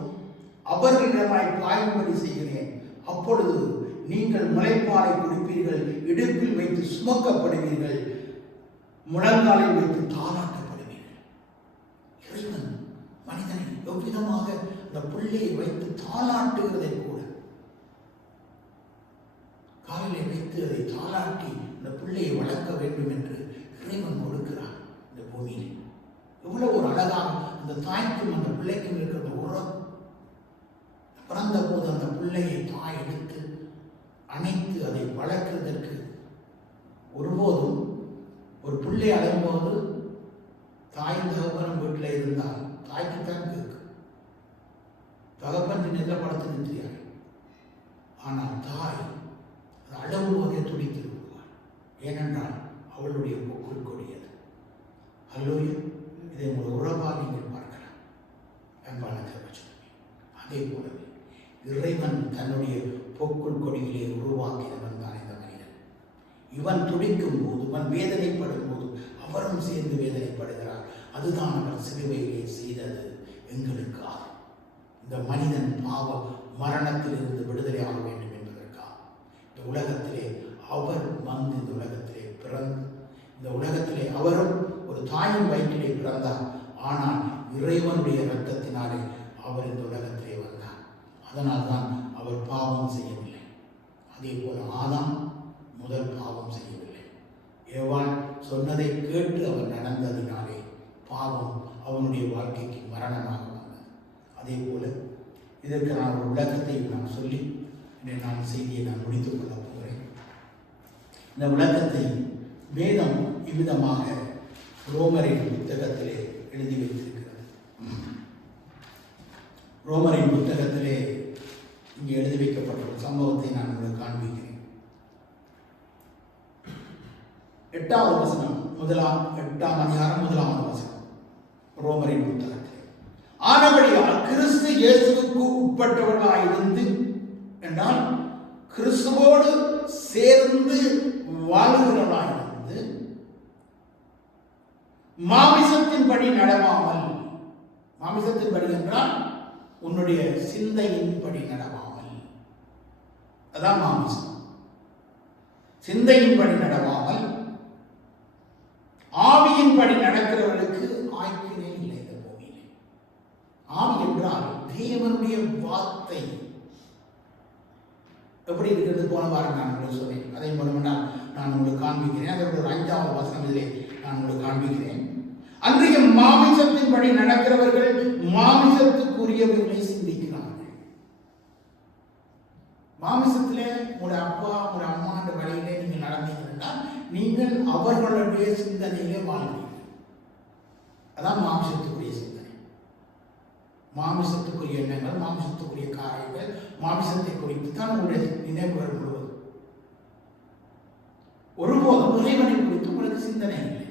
அவர்களிடமாய் பாயும்படி செய்கிறேன். அப்பொழுது நீங்கள் முளைப்பாலை குடிப்பீர்கள், இடுப்பில் வைத்து சுமக்கப்படுவீர்கள், முழங்காலில் வைத்து தாளாட்டப்படுவீர்கள். இறைவன் மனிதனை எவ்விதமாக அந்த பிள்ளையை வைத்து தாளாட்டுகிறதை கூட, காலிலே வைத்து அதை தாளாட்டி அந்த பிள்ளையை வளர்க்க வேண்டும் என்று இறைவன் கொடுக்கிறார் இந்த பூமியில். எவ்வளவு ஒரு அழகாக அந்த தாய்க்கும் அந்த பிள்ளைக்கும் இருக்கிற உறவு. பிறந்த போது அந்த பிள்ளையை தாய் எடுத்து அணைத்து அதை வளர்க்கிறதற்கு ஒருபோதும் ஒரு பிள்ளை அடையும்போது தாயும் தகப்பனும் வீட்டில் இருந்தால் தாய்க்கு தான் கேட்கும். தகப்பன் நின்ற படத்துக்கு தெரியாது. ஆனால் தாய் அது அழகுவதை துடித்து விடுவாள். ஏனென்றால் அவளுடைய பொக்குள் கொடியது. அல்லோயா, இதை உங்கள் உறவாக நீங்கள் பார்க்கலாம். அன்பான தேவச்சனமே, அதே போலவே இறைவன் தன்னுடைய பொக்குள் கொடிய வடிவிலே உருவாக்கினவன் தான் இந்த மனிதன். இவன் துடிக்கும் போது, இவன் வேதனைப்படும் போது அவரும் சேர்ந்து வேதனைப்படுகிறார். அதுதான் அவர் சிலுவையிலே செய்தது எங்களுக்காக. இந்த மனிதன் பாவ மரணத்திலிருந்து விடுதலை ஆக வேண்டும் என்பதற்காக இந்த உலகத்திலே அவர் வந்து இந்த உலகத்திலே பிறந்து, இந்த உலகத்திலே அவரும் ஒரு தாயின் வயிற்றிலே பிறந்தார். ஆனால் இறைவனுடைய இரத்தத்தினாலே அவர் இந்த உலகத்திலே வந்தார். அதனால்தான் அவர் பாவம் செய்யவில்லை. அதே போல ஆதாம் முதல் பாவம் செய்யவில்லை. ஏவாள் சொன்னதை கேட்டு அவர் நடந்ததினாலே பாவம் அவனுடைய வாழ்க்கைக்கு மரணமாக வந்தது. அதே போல இதற்கு நான் ஒரு விளக்கத்தை நான் சொல்லி நான் செய்தியை நான் முடித்துக் கொள்ளப் போகிறேன். இந்த விளக்கத்தை வேதம் இவ்விதமாக ரோமரின் புத்தகத்திலே எழுதி வைத்திருக்கிறது. ரோமரின் புத்தகத்திலே இங்கே எழுதி வைக்கப்பட்ட ஒரு சம்பவத்தை நான் உங்களுக்கு காண்பிக்கிறேன். 8வது வசனம், 8ஆம் அதிகாரம் 1வது வசனம், ரோமரின் புத்தகத்திலே. ஆனபடியால் கிறிஸ்து இயேசுவுக்கு உட்பட்டவர்களாயிருந்து என்றால் கிறிஸ்துவோடு சேர்ந்து வாழ்கிறவர்களாயிருந்து மாமிசத்தின்படி நடவாமல், மாமிசத்தின்படி என்றால் உன்னுடைய சிந்தையின்படி நடவாமல், அதான் மாமிசம். சிந்தையின்படி நடவாமல் ஆவியின்படி நடக்கிறவர்களுக்கு ஆய்க்கினை இல்லை இந்த பூமியிலே. ஆவி என்றால் தேவனுடைய வார்த்தை எப்படி இருக்கிறது போன வாரம் நான் உங்களுக்கு சொன்னேன். அதை மூலமாக நான் உங்களுக்கு காண்பிக்கிறேன். அதோட ஒரு 5வது வசனம் இதிலே நான் உங்களுக்கு காண்பிக்கிறேன். அன்றைய மாமிசத்தின்படி நடக்கிறவர்கள் மாமிசத்துக்குரியவர்களை சிந்திக்கிறார்கள். மாமிசத்திலே ஒரு அப்பா ஒரு அம்மா என்ற வழியிலே நீங்கள் நடந்தீங்கன்னா நீங்கள் அவர்களுடைய சிந்தனையிலே வாழ்வீர்கள். அதான் மாமிசத்துக்குரிய சிந்தனை, மாமிசத்துக்குரிய எண்ணங்கள், மாமிசத்துக்குரிய காரியங்கள், மாமிசத்தை குறித்து தான் உங்களுடைய நினைவுகள் முழுவதும். ஒருபோதும் இறைவனை குறித்து உங்களுக்கு சிந்தனை இல்லை.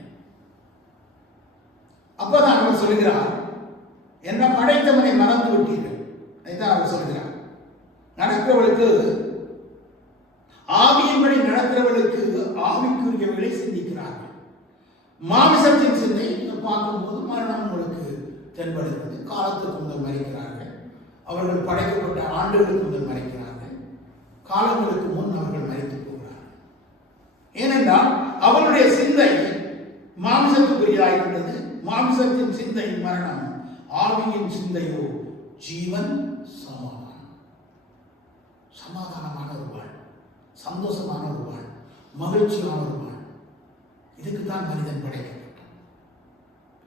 அப்பதான் அவர் சொல்கிறார், என்ன படைத்தவனை மறந்து விட்டீர்கள். அதுதான் அவர் சொல்கிறார். நடக்கிறவளுக்கு ஆவியின்படி நடக்கிறவளுக்கு ஆவிக்குரியவர்களை சிந்திக்கிறார்கள். மாமிசத்தின் சிந்தை பார்க்கும்போது மரணம் உங்களுக்கு தென்படுகிறது. காலத்துக்கு முதல் மறைக்கிறார்கள். அவர்கள் படைக்கப்பட்ட ஆண்டுகளுக்கு முதல் மறைக்கிறார்கள். காலங்களுக்கு முன் அவர்கள் மறைத்து போகிறார்கள். ஏனென்றால் அவருடைய சிந்தை மாமிசத்துக்குரியதாயிருந்தது. மாமிசத்தின் சிந்தை மரணம், ஆவியின் சிந்தையோ ஜீவன், சமாதானம். சமாதானமான ஒரு வாழ், சந்தோஷமான ஒரு வாழ், மகிழ்ச்சியான ஒரு வாழ். இதுக்கு தான் மனிதன் படைக்கப்பட்டான்.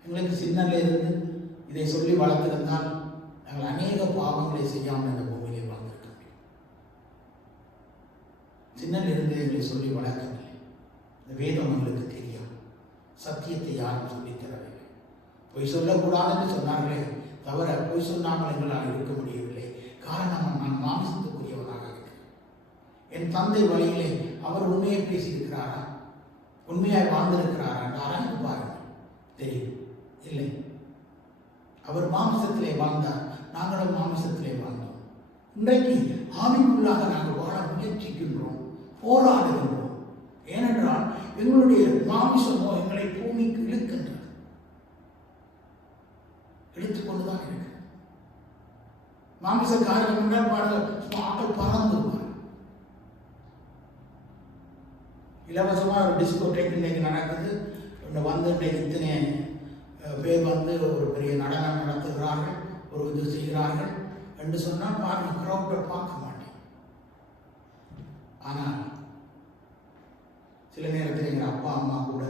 எங்களுக்கு சின்னல இருந்து இதை சொல்லி வளர்த்திருந்தால் நாங்கள் அநேக பாவங்களை செய்யாமல் இந்த பூமியிலே வாழ்ந்திருக்க முடியும். சின்னல இருந்து எங்களை சொல்லி வளர்க்கவில்லை. இந்த வேதம் எங்களுக்கு தெரியும். சத்தியத்தை யாரும் சொல்லித் தரவில்லை. பொய் சொல்லக்கூடாதுன்னு சொன்னார்களே தவிர பொய் சொன்னாமல் எங்களால் இருக்க முடியவில்லை. காரணம், நான் மாமிசத்துக்குரியவனாக இருக்கிறேன். என் தந்தை வழியிலே அவர் உண்மையை பேசியிருக்கிறாரா, உண்மையாய் வாழ்ந்திருக்கிறாரா ஆராய்ந்து பாருங்கள், தெரியும். இல்லை, அவர் மாமிசத்திலே வாழ்ந்தார், நாங்களும் மாமிசத்திலே வாழ்ந்தோம். இன்றைக்கு ஆவிக்குள்ளாக நாங்கள் வாழ முயற்சிக்கின்றோம், போராடுகின்றோம். ஏனென்றால் எங்களுடைய மாமிசமோ எங்களை பூமிக்கு இழுக்கின்றது, இழுத்துக்கொண்டுதான் இருக்கு. மாமிச காரியம் என்றால் ஆட்கள் பறந்துருவார். இலவசமாக ஒரு டிஸ்கோடேக் இன்னைக்கு நடக்குது. வந்து இத்தனை பேர் வந்து ஒரு பெரிய நடனம் நடத்துகிறார்கள், ஒரு இது செய்கிறார்கள் என்று சொன்னால் பாருங்க, கிரௌட்டை பார்க்க மாட்டேன். ஆனால் சில நேரத்தில் எங்கள் அப்பா அம்மா கூட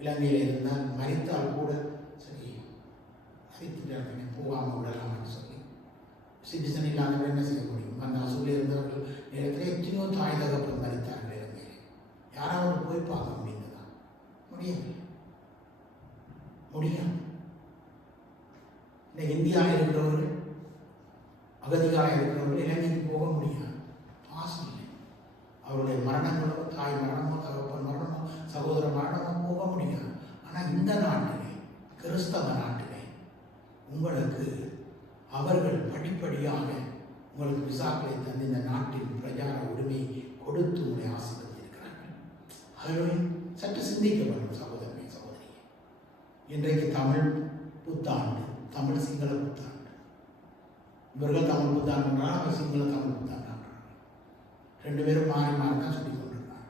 இலங்கையில் இருந்தால் மறித்தால் கூட சரி மறித்துட்டு போகாமல் விடலாம்னு சொல்லி சிட்டிசன் இல்லாதவர்கள் என்ன செய்ய முடியும்? அந்த சொல்லி இருந்தவர்கள் நேரத்தில் எத்தனையோ தாய் தகப்பன் மறித்தார்கள் இலங்கையில். யாராவது போய் பார்க்க முடிந்ததா? முடியாது. இந்த இந்தியாவில் இருக்கிறவர்கள், அகதிகளாக இருக்கிறவர்கள் இலங்கைக்கு போக முடியாது. பாசம் இல்லை. அவருடைய மரணங்களோ, தாய் மரணமோ, தகப்பன் மரணமோ, சகோதர மரணமோ போக முடியாது. ஆனால் இந்த நாட்டிலே, கிறிஸ்தவ நாட்டிலே உங்களுக்கு அவர்கள் படிப்படியாக உங்களுக்கு விசாக்களை தந்து இந்த நாட்டின் பிரஜார உரிமையை கொடுத்து உங்களை ஆசீர்வதித்திருக்கிறார்கள். ஆகவே சற்று சிந்திக்க வேண்டும் சகோதரனே, சகோதரியே. இன்றைக்கு தமிழ் புத்தாண்டு, தமிழ் சிங்கள புத்தாண்டு. இவர்கள் தமிழ் புத்தாண்டுன்றால் அவர் சிங்கள தமிழ் புத்தாண்டுன்றாங்க. ரெண்டு பேரும் மாறி மாறி தான் சொல்லி கொண்டிருக்காங்க.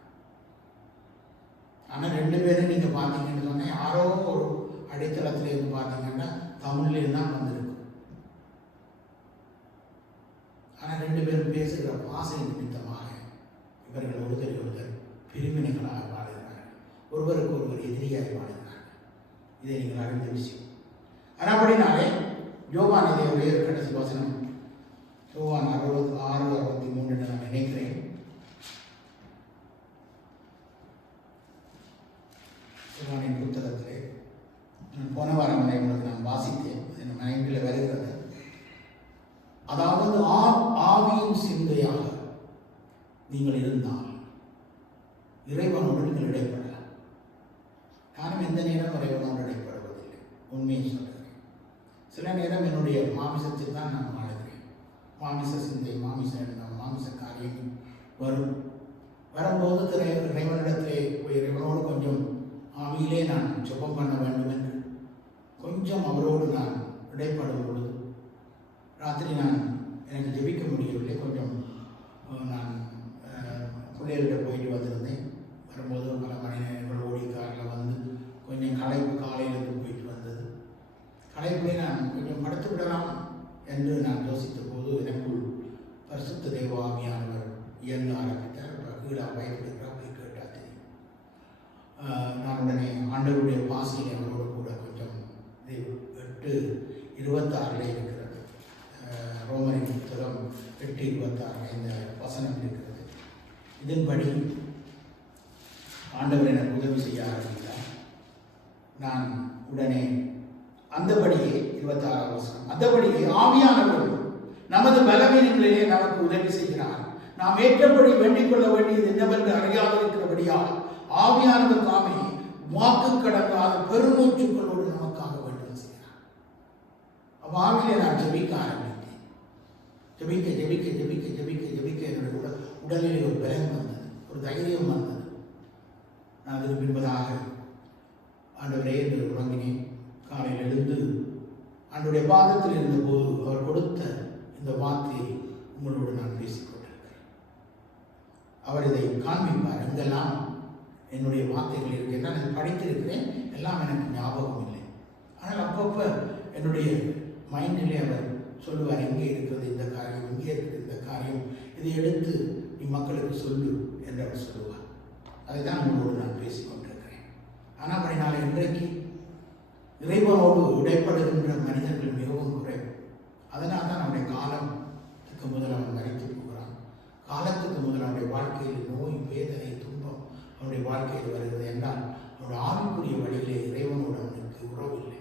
ஆனால் ரெண்டு பேரும் நீங்கள் பார்த்தீங்கன்னு சொன்னால் யாரோ ஒரு அடித்தளத்தில் இருந்து பார்த்தீங்கன்னா தமிழ்லேருந்து தான் வந்திருக்கும். ஆனால் ரெண்டு பேரும் பேசுகிற பாசை நிமித்தமாக இவர்கள் ஒருத்தர் பிரிவினைகளாக வாழ்கிறார்கள், ஒருவருக்கு ஒருவர் எதிரியாக வாழ்கிறார்கள். இதை நீங்கள் அறிந்த விஷயம். ஆனால் அப்படினாலே யோவான் இதே கடைசி வசனம் யோவான் 6:63 நான் நினைக்கிறேன். யோவானின் புத்தகத்திலே நான் போன வாரம் உங்களுக்கு நான் வாசித்தேன், என் மைண்டில் வருகிறது. அதாவது ஆவியின் சிந்தையாக நீங்கள் இருந்தால் இறைவனோடு நீங்கள் இடைப்படலாம். நானும் எந்த நேரம் இறைவனோடு இடைப்படுவதில்லை, உண்மையை சொல்கிறேன். சில நேரம் என்னுடைய மாமிசத்தில் தான் நான் வாழ்கிறேன். மாமிச சிந்தை, மாமிச எண்ணம், மாமிச காரியம் வரும்போது இறைவனிடத்திலே போய் இறைவனோடு கொஞ்சம் ஆவியிலே நான் ஜெபம் பண்ண வேண்டும் என்று கொஞ்சம் அவரோடு நான் இடைப்படும் பொழுது ராத்திரி எனக்கு ஜெபிக்க முடியவில்லை. கொஞ்சம் நான் பிள்ளைகளிட போயிட்டு வந்திருந்தேன். வரும்போது பல மணி நேரங்கள் ஓடி காரில் வந்து கொஞ்சம் களைப்பு காலையிலிருந்து போயிட்டு வந்தது. களைப்பிலே நான் கொஞ்சம் படுத்து விடலாம் என்று நான் யோசித்த போது எனக்குள் பரிசுத்த தேவாமியானவர் இயங்க ஆரம்பித்தார். கீழே பயப்படுகிறார், போய் கேட்டால் தெரியும். நான் உடனே ஆண்டவருடைய பாசியை அவரோடு கூட கொஞ்சம் 8:26 இருக்கிறது. ரோமரின் புத்தகம் 8:26 இந்த வசனம் இருக்கிறது. இதன்படி ஆண்டவர் எனக்கு உதவி செய்ய ஆரம்பித்தார். நான் உடனே அந்தபடியே 26 வசனம், அந்தபடியே ஆவியானவர் நமது பலவீனங்களிலே நமக்கு உதவி செய்கிறார். நாம் ஏற்றபடி வேண்டிக் கொள்ள வேண்டியது என்னவென்று அறியாதிருக்கிறபடியால் ஆவியானவர் தாமே வாக்கு கடங்காத பெருமூச்சுக்களோடு நமக்காக வேண்டும் செய்கிறார். ஆவியிலே நான் ஜெபிக்க ஆரம்பித்தேன். ஜெபிக்க என்னுடைய உடலிலே ஒரு பலம் வந்தது, ஒரு தைரியம் வந்தது. நான் அதுக்கு பின்பதாக ஆண்டவரே என்று உறங்கினேன். காலையில் எழுந்து ஆண்டவருடைய பாதத்தில் இருந்தபோது அவர் கொடுத்த இந்த வார்த்தையை உங்களோடு நான் பேசிக்கொண்டிருக்கிறேன். அவர் இதை காண்பிப்பார். எங்கெல்லாம் என்னுடைய வார்த்தைகள் இருக்கு, என்ன நான் படித்திருக்கிறேன், எல்லாம் எனக்கு ஞாபகம் இல்லை. ஆனால் அப்பப்போ என்னுடைய மைண்டிலே அவர் சொல்லுவார், இங்கே இருக்கிறது இந்த காரியம், இங்கே இருக்கிறது இந்த காரியம், இதை எடுத்து நீ மக்களுக்கு சொல்லு என்று அவர் சொல்லுவார். அதை தான் உங்களோடு நான் பேசிக்கொண்டிருக்கிறேன். ஆனால் அப்படினால இன்றைக்கு இறைவனோடு இடைப்படுகின்ற மனிதர்கள் மிகவும் குறைவு. அதனால் தான் நம்முடைய காலத்துக்கு முதல் அவன் மறைத்து போகிறான். காலத்துக்கு முதல் அவனுடைய வாழ்க்கையில் நோய், வேதனை, துன்பம் அவனுடைய வாழ்க்கையில் வருகிறது என்றால் அவனுடைய ஆவிக்குரிய வழியிலே இறைவனோடு அவனுக்கு உறவு இல்லை.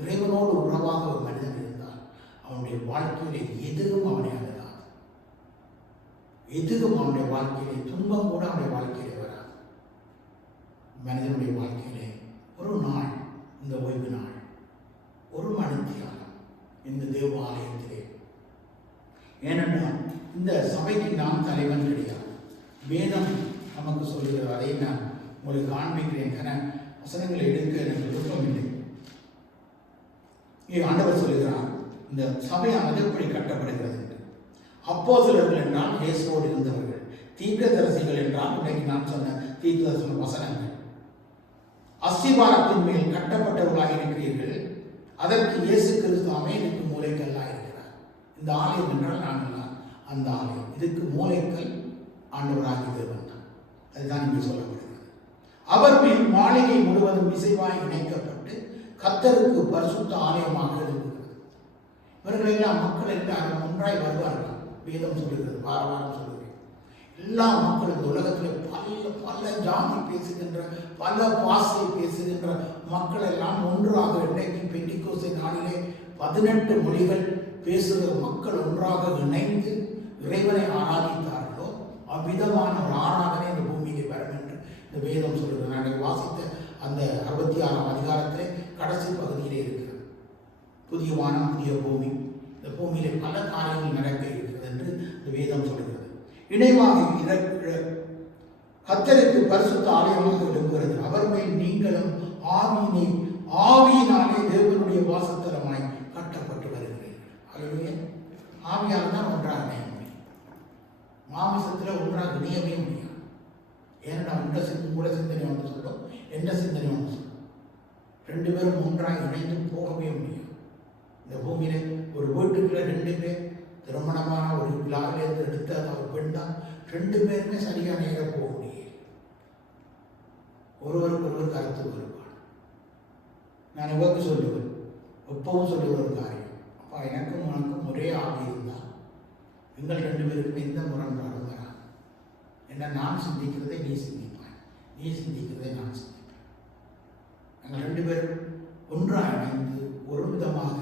இறைவனோடு உறவாக ஒரு மனிதன் இருந்தால் அவனுடைய வாழ்க்கையிலே எதுவும் அவனை அணுகாது. எதுவும் அவனுடைய வாழ்க்கையிலே துன்பம் கூட அவனுடைய வாழ்க்கையிலே வராது. மனிதனுடைய வாழ்க்கையிலே ஒரு நாள், இந்த ஓய்வு நாள், ஒரு மணித்தியாலம் இந்த தேவாலயத்திலே. ஏனென்றால் இந்த சபைக்கு நாம் தலைவன் கிடையாது. வேதம் நமக்கு சொல்லுகிறது. அதை நான் உங்களுக்கு காண்பிக்கிறேன். வசனங்களை எடுக்க எனக்கு விருப்பமில்லை. இங்கே ஆண்டவர் சொல்லுகிறார், இந்த சபையானது எப்படி கட்டப்படுகிறது என்று. அப்போஸ்தலர்கள் என்றால் இயேசுவோடு இருந்தவர்கள், தீர்க்கதரிசிகள் என்றால் இன்றைக்கு நான் சொன்ன தீர்க்கதரிசன வசனங்கள். அஸ்திபாரத்தின் மேல் கட்டப்பட்டவர்களாக இருக்கிறீர்கள், அதற்கு இயேசு கிறிஸ்து அமைதிக்கு மூலைக்கல்லாக இருக்கிறார். இந்த ஆலயம் என்றால் நாங்கள் அந்த ஆலயம். இதுக்கு மூலைக்கல் ஆண்டவராகிய தேவன் தான். அதுதான் இங்கே சொல்லப்படுகிறது. அவர் மேல் மாளிகை முழுவதும் இசைவாய் இணைக்கப்பட்டு கர்த்தருக்கு பரிசுத்த ஆலயமாக எழுதுகிறது. இவர்கள் எல்லாம் மக்கள் எல்லாரும் ஒன்றாய் வருவார்கள். வேதம் சொல்லுகிறது, வாரம் சொல்லுகிறேன். எல்லா மக்களும் இந்த உலகத்தில் பல ஜாதி பேசுகின்ற, பல பாசை பேசுகின்ற மக்கள் எல்லாம் ஒன்றாக இன்றைக்கு பெண்டிகோஸ்தே நாளிலே 18 மொழிகள் பேசுகிற மக்கள் ஒன்றாக இணைந்து இறைவனை ஆராதித்தார்களோ அவ்விதமான ஒரு ஆராதனை இந்த பூமியிலே வரும் என்று இந்த வேதம் சொல்கிறது. நான் வாசித்த அந்த 66ஆம் அதிகாரத்திலே கடைசி பகுதியிலே இருக்கிறது. புதிய வானம், புதிய பூமி. இந்த பூமியிலே பல காரியங்கள் நடக்க இருக்கிறது. வேதம் சொல்கிறது. இணைவாக கர்த்தருக்கு பரிசுத்த ஆலயமாக எழும்புகிறது. அவர் மேல் நீங்களும் ஆவியினாலே தேவனுடைய வாசத்தலமாய் கட்டப்பட்டு வருகிறீர்கள். அல்லது ஆவியால் தான் ஒன்றாக இணைய முடியும். மாமிசத்தில் ஒன்றாக இணையவே முடியாது. ஏன்னா உங்களோட சிந்தனை ஒன்று சொல்லும், எந்த சிந்தனை ஒன்று சொல்லும். ரெண்டு பேரும் ஒன்றாக இணைந்து போகவே முடியும். இந்த பூமியில ஒரு வீட்டுக்குள்ள ரெண்டு பேர் திருமணமான ஒரு விழாவிலேருந்து எடுத்து அதை ஒரு பெண் தான், ரெண்டு பேருமே சரியான நேரம் போக முடியும். ஒருவருக்கு ஒருவர் கருத்து வருவார். நான் இவருக்கு சொல்லுவேன், எப்பவும் சொல்லுகிற ஒரு காரியம், அப்பா எனக்கும் உனக்கும் ஒரே ஆவி இருந்தால் எங்கள் ரெண்டு பேருக்கும் எந்த முரண்பாடும் வராது. என்ன நான் சிந்திக்கிறதை நீ சிந்திப்பாய், நீ சிந்திக்கிறதை நான் சிந்திப்பேன். நாங்கள் ரெண்டு பேரும் ஒன்றாக இணைந்து ஒரு விதமாக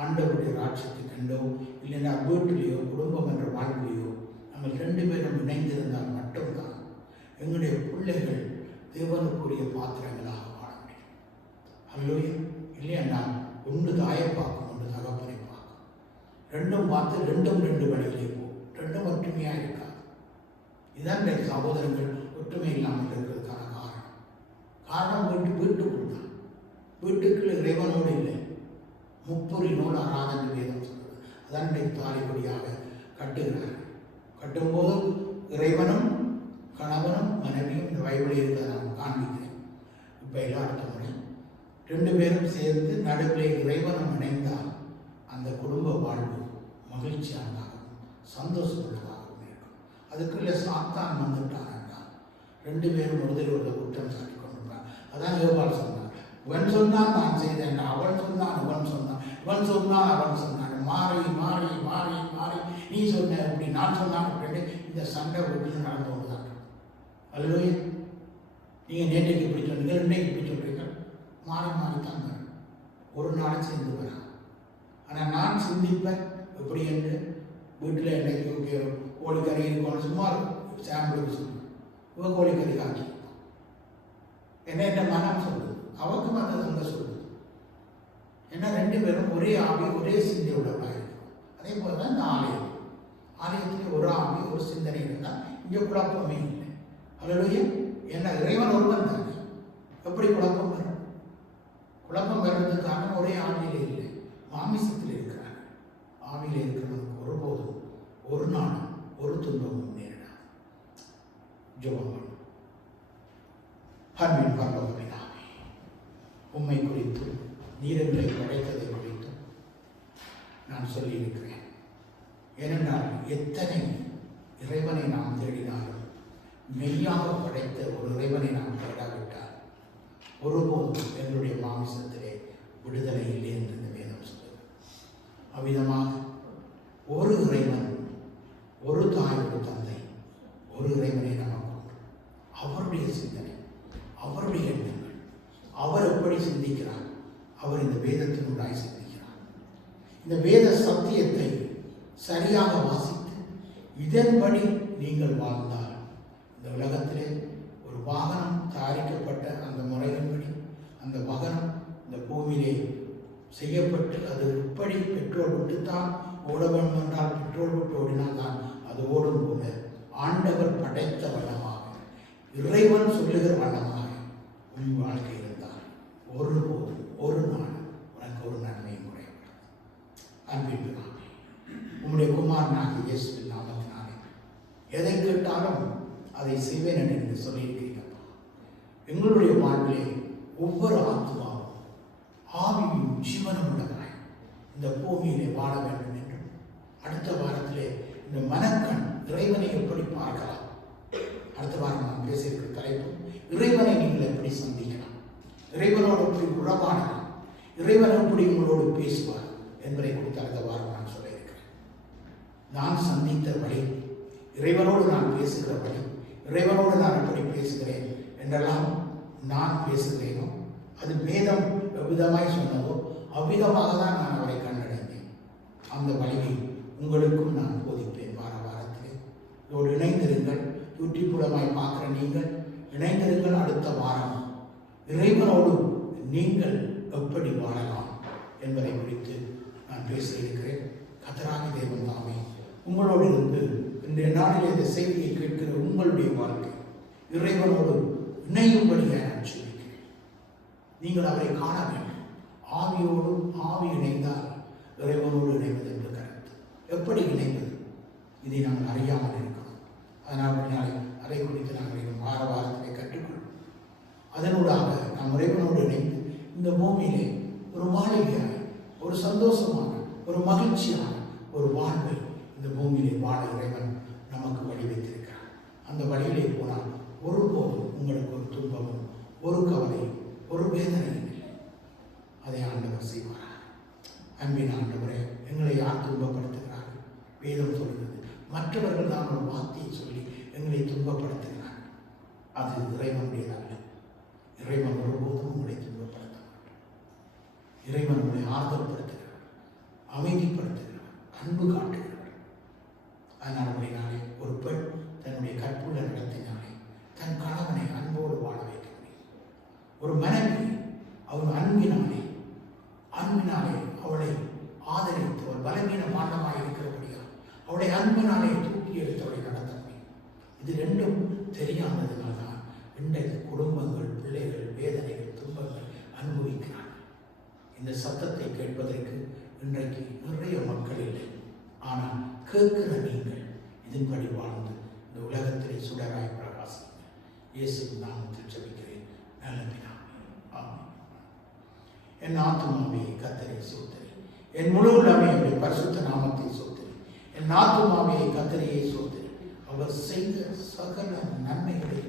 ஆண்டவருடைய ராட்சியத்தை கண்டோ இல்லைன்னா வீட்டிலேயோ குடும்பம் என்ற வாழ்விலையோ நாங்கள் ரெண்டு பேரும் இணைந்திருந்தால் மட்டும்தான் எங்களுடைய பிள்ளைகள் தேவனுக்குரிய பாத்திரங்களாக வாழ முடியும். அல்லோயா இல்லையா? ஒன்று தாயை பார்க்கும், ஒன்று தகப்பனை பார்க்கும். ரெண்டும் பார்த்து ரெண்டும் ரெண்டு வழியிலே போகும். ரெண்டும் ஒற்றுமையாக இருக்காது. இதுதான் என் சகோதரங்கள் ஒற்றுமை இல்லாமல் இருக்கிறதுக்கான காரணம் வீட்டுக்குள் தான். வீட்டுக்குள்ள இறைவனோடு இல்லை, முப்புரினோடு ஆராதனை வேதம் சொல்கிறது. அதான் தாலிபடியாக கட்டுகிறார். கட்டும்போது இறைவனும் கணவனும் மனைவியும் இந்த பைபிளில் இருக்கிறத நான் காண்பிக்கிறேன். இப்போ எல்லாம் அடுத்த முறை ரெண்டு பேரும் சேர்ந்து நடுவில் இறைவனும் இணைந்தால் அந்த குடும்ப வாழ்வு மகிழ்ச்சியானதாகவும் சந்தோஷமுள்ளதாகவும் இருக்கும். அதுக்குள்ள சாத்தான் வந்துட்டான் என்றால் ரெண்டு பேரும் ஒருத்தர் குற்றம் சாட்டி கொண்டிருப்பார். அதான் யோபால் சொன்னார், இவன் சொன்னான் நான் செய்தேன், அவன் சொன்னான் இவன் சொன்னான், இவன் சொன்னான் அவன் சொன்னான், மாறி மாறி மாறி மாறி நீ சொன்ன அப்படி நான் சொன்னான் அப்படின்னு இந்த சண்டை வீட்டில் நடந்து கொண்டுதான். அல்லது நீங்கள் நேற்றைக்கு இப்படி சொன்னீங்க, இன்னைக்கு இப்படி சொல்றீங்க, மாறி மாறித்தான் வரும். ஒரு நாள் சேர்ந்து வரான். ஆனால் நான் சிந்திப்பேன் எப்படி என்று வீட்டில் என்னைக்கு கோழிக்கறி இருக்கணும் சும்மா சாம்பிளுக்கு சொல்லுவேன், இவன் கோழிக்கறி காக்கி என்ன மனம் சொல்லுது, அவருக்கு மன அங்கே சொல்லுது. ஏன்னா ரெண்டு பேரும் ஒரே ஆவி ஒரே சிந்தை உள்ளவர்களாக இருக்கும். அதே போல தான் இந்த ஆலயத்தில் ஒரு ஆவி ஒரு சிந்தனை இருந்தால் இங்கே குழப்பமே இல்லை. அல்லது என்ன இறைவன் ஒருவன் தானே, எப்படி குழப்பம் வரும்? குழப்பம் வர்றதுக்கு காரணம் ஒரே ஆவியில் இல்லை, மாமிசத்தில் இருக்கிறார். ஆவியில் இருக்கிறவனுக்கு ஒருபோதும் ஒரு நாளும் ஒரு துன்பமும் நேரிடாது. ஜெபம். அன்பின் பரலோக பிதாவே, உம்மை குறித்து நீரங்களை படைத்ததை குறித்து நான் சொல்லியிருக்கிறேன். ஏனென்றால் எத்தனை இறைவனை நாம் தேடினாலும் மெய்யாக படைத்த ஒரு இறைவனை நாம் தேடாவிட்டால் ஒருபோதும் எங்களுடைய மாமிசத்திலே விடுதலை இல்லை என்று இந்த வேதம் சொல்லுது. அவ்விதமாக ஒரு இறைவன், ஒரு தாய், ஒரு தந்தை, ஒரு இறைவனை நமக்கு அவருடைய சிந்தனை, அவருடைய எண்ணங்கள், அவர் எப்படி சிந்திக்கிறார், அவர் இந்த வேதத்தினுடாய் சிந்திக்கிறார். இந்த வேத சத்தியத்தை சரியாக வாசித்து இதன்படி நீங்கள் வாழ்ந்தால் இந்த உலகத்திலே ஒரு வாகனம் தயாரிக்கப்பட்ட அந்த முறையின்படி அந்த வாகனம் இந்த பூமியிலே செய்யப்பட்டு அது எப்படி பெட்ரோல் விட்டுத்தான் ஓட வேண்டும் என்றால் பெட்ரோல் விட்டு ஓடினால் தான் அது ஓடும் போல ஆண்டவர் படைத்த வண்ணமாக இறைவன் சொல்லுகிற வண்ணமாக உன் வாழ்க்கை இருந்தால் ஒருபோதும் ஒரு நாள் உனக்கு ஒரு நன்மையும் குறையாது. அன்பின் நாமே உம்முடைய குமாரனாக இயேசுவின் நாமத்தினாலே எதை கேட்டாலும் அதை செய்வேன் என்று சொல்லியிருக்கிறீர்களப்பா. எங்களுடைய வாழ்விலே ஒவ்வொரு ஆத்மாவும் ஆவியும் ஜீவனும் உள்ளதாய் இந்த பூமியிலே வாழ வேண்டும் என்றும், அடுத்த வாரத்திலே இந்த மனக்கண் இறைவனை எப்படி பார்க்கலாம், அடுத்த வாரம் நான் பேசியிருக்கிற தலைப்பு இறைவனை நீங்கள் எப்படி சந்திக்கலாம், இறைவனோடு எப்படி உறவாடலாம், இறைவன் எப்படி உங்களோடு பேசுவார் என்பதை குறித்து அடுத்த வாரம் நான் சொல்ல இருக்கிறேன். நான் சந்தித்த வழி, இறைவனோடு நான் பேசுகிற வழி, இறைவனோடு நான் எப்படி பேசுகிறேன் என்றெல்லாம் நான் பேசுகிறேனோ அது வேதம் எவ்விதமாய் சொன்னதோ அவ்விதமாக தான் நான் அவரை கண்டடைந்தேன். அந்த வழியை உங்களுக்கும் நான் போதிப்பேன் வார வாரத்திலே. இதோடு இணைந்திருங்கள். யூடியூப்புலமாய் பார்க்குற நீங்கள் இணைந்திருங்கள். அடுத்த வாரம் இறைவனோடு நீங்கள் எப்படி வாழலாம் என்பதை குறித்து நான் பேச இருக்கிறேன். கர்த்தராகிய தேவன் தாமே உங்களோடு இருந்து இன்றைய நாளில் இந்த செய்தியை கேட்கிற உங்களுடைய வாழ்க்கை இறைவனோடு இணையும்படியாக நான் சொல்லிக்கிறேன். நீங்கள் அவரை காண வேண்டும். ஆவியோடும் ஆவி இணைந்தால் இறைவனோடு இணைவது என்று கருத்து. எப்படி இணைவது? இதை நாங்கள் அறியாமல் இருக்கிறோம். அதனால் அதை குறித்து நாங்கள் வார வாரத்திலே கற்றுக்கொள்வோம். அதனூடாக நாம் இறைவனோடு இணைந்து இந்த பூமியிலே ஒரு மாளிகையாய், ஒரு சந்தோஷமான, ஒரு மகிழ்ச்சியான ஒரு வாழ்வை இந்த பூமியிலே வாழ இறைவன் நமக்கு வழி வைத்திருக்கிறார். அந்த வழியிலே போனால் ஒருபோதும் உங்களுக்கு ஒரு துன்பமும், ஒரு கவலையும், ஒரு வேதனையும் இல்லை. அதை ஆண்டவர் செய்வார். அன்பின் ஆண்டவரே, எங்களை யார் துன்பப்படுத்துகிறார்கள்? வேதம் சொல்கிறது, மற்றவர்கள் தான் ஒரு வார்த்தையை சொல்லி எங்களை துன்பப்படுத்துகிறார்கள். அது இறைவனுடையதல்ல. இறைவன் ஒருபோதும் உங்களை துன்பப்படுத்த மாட்டார். இறைவன் உங்களை ஆறுதல்படுத்துகிறார், அமைதிப்படுத்துகிறார், அன்பு காட்டுகிறார். அதனால் ஒரு பெண் தன்னுடைய கற்புள்ள நடத்தினாலே தன் கணவனை அன்போடு வாழ வைக்க முடியும். ஒரு மனைவி அவள் அன்பினாலே அவளை ஆதரித்து, அவள் பலவீனமானமாக இருக்கிறபடியால் அவளை அன்பினாலே தூக்கி எடுத்து அவளை நடத்த முடியும். இது ரெண்டும் தெரியாததுனால்தான் இன்றைக்கு குடும்பங்கள், பிள்ளைகள் வேதனைகள், துன்பங்கள் அனுபவிக்கிறார்கள். இந்த சத்தத்தை கேட்பதற்கு இன்றைக்கு நிறைய மக்கள் இல்லை. ஆனால் கேட்கிற நீங்கள் இதன்படி வாழ்ந்து இந்த உலகத்திலே சுடராய் பிரகாசிங்க. இயேசு நாமத்தில் ஜெபிக்கிறேன் நல்ல பிதாவே, ஆமென். என் ஆத்துமாவே கர்த்தரை ஸ்தோத்திரி, என் முழு உள்ளமே அவருடைய பரிசுத்த நாமத்தை ஸ்தோத்திரி. என் ஆத்துமாவே கர்த்தரையே ஸ்தோத்திரி. அவர் செய்த சகல நன்மைகளை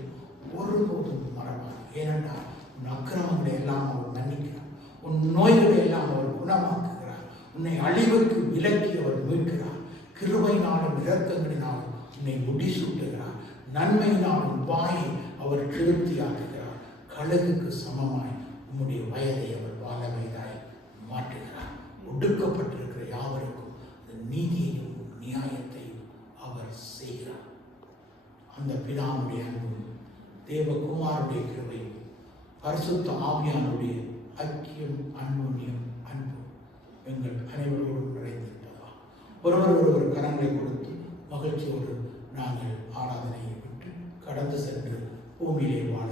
ஒருபோதும் மறவார். ஏனென்றால் உன் அக்கிரமங்களை எல்லாம் அவர் மன்னிக்கிறார், உன் நோய்களை எல்லாம் அவர் குணமாக்குகிறார், உன்னை அழிவுக்கு விலக்கி அவர் மீட்கிறார், கிருபையினாலும் இரக்கங்களினாலும் உன்னை முடிசூட்டுகிறார், நன்மையினாலும் வாயை அவர் திருப்தியாக்குகிறார், கழுகுக்கு சமமாய் உன்னுடைய வயதை அவர் வாழமைதாய் மாற்றுகிறார். ஒடுக்கப்பட்டிருக்கிற யாவருக்கும் நீதியையும் நியாயத்தையும் அவர் செய்கிறார். அந்த பிதாவுடைய அன்பும் தேவகுமாருடைய கிருபையும் பரிசுத்த ஆவியானுடைய ஐக்கியம், அன்பும் எங்கள் அனைவரோடும் நிறைந்திருப்பதா. ஒருவர் கரங்களை கொடுத்து மகிழ்ச்சியோடு நாங்கள் ஆராதனையை விட்டு கடந்து சென்று பூமியிலே வாழ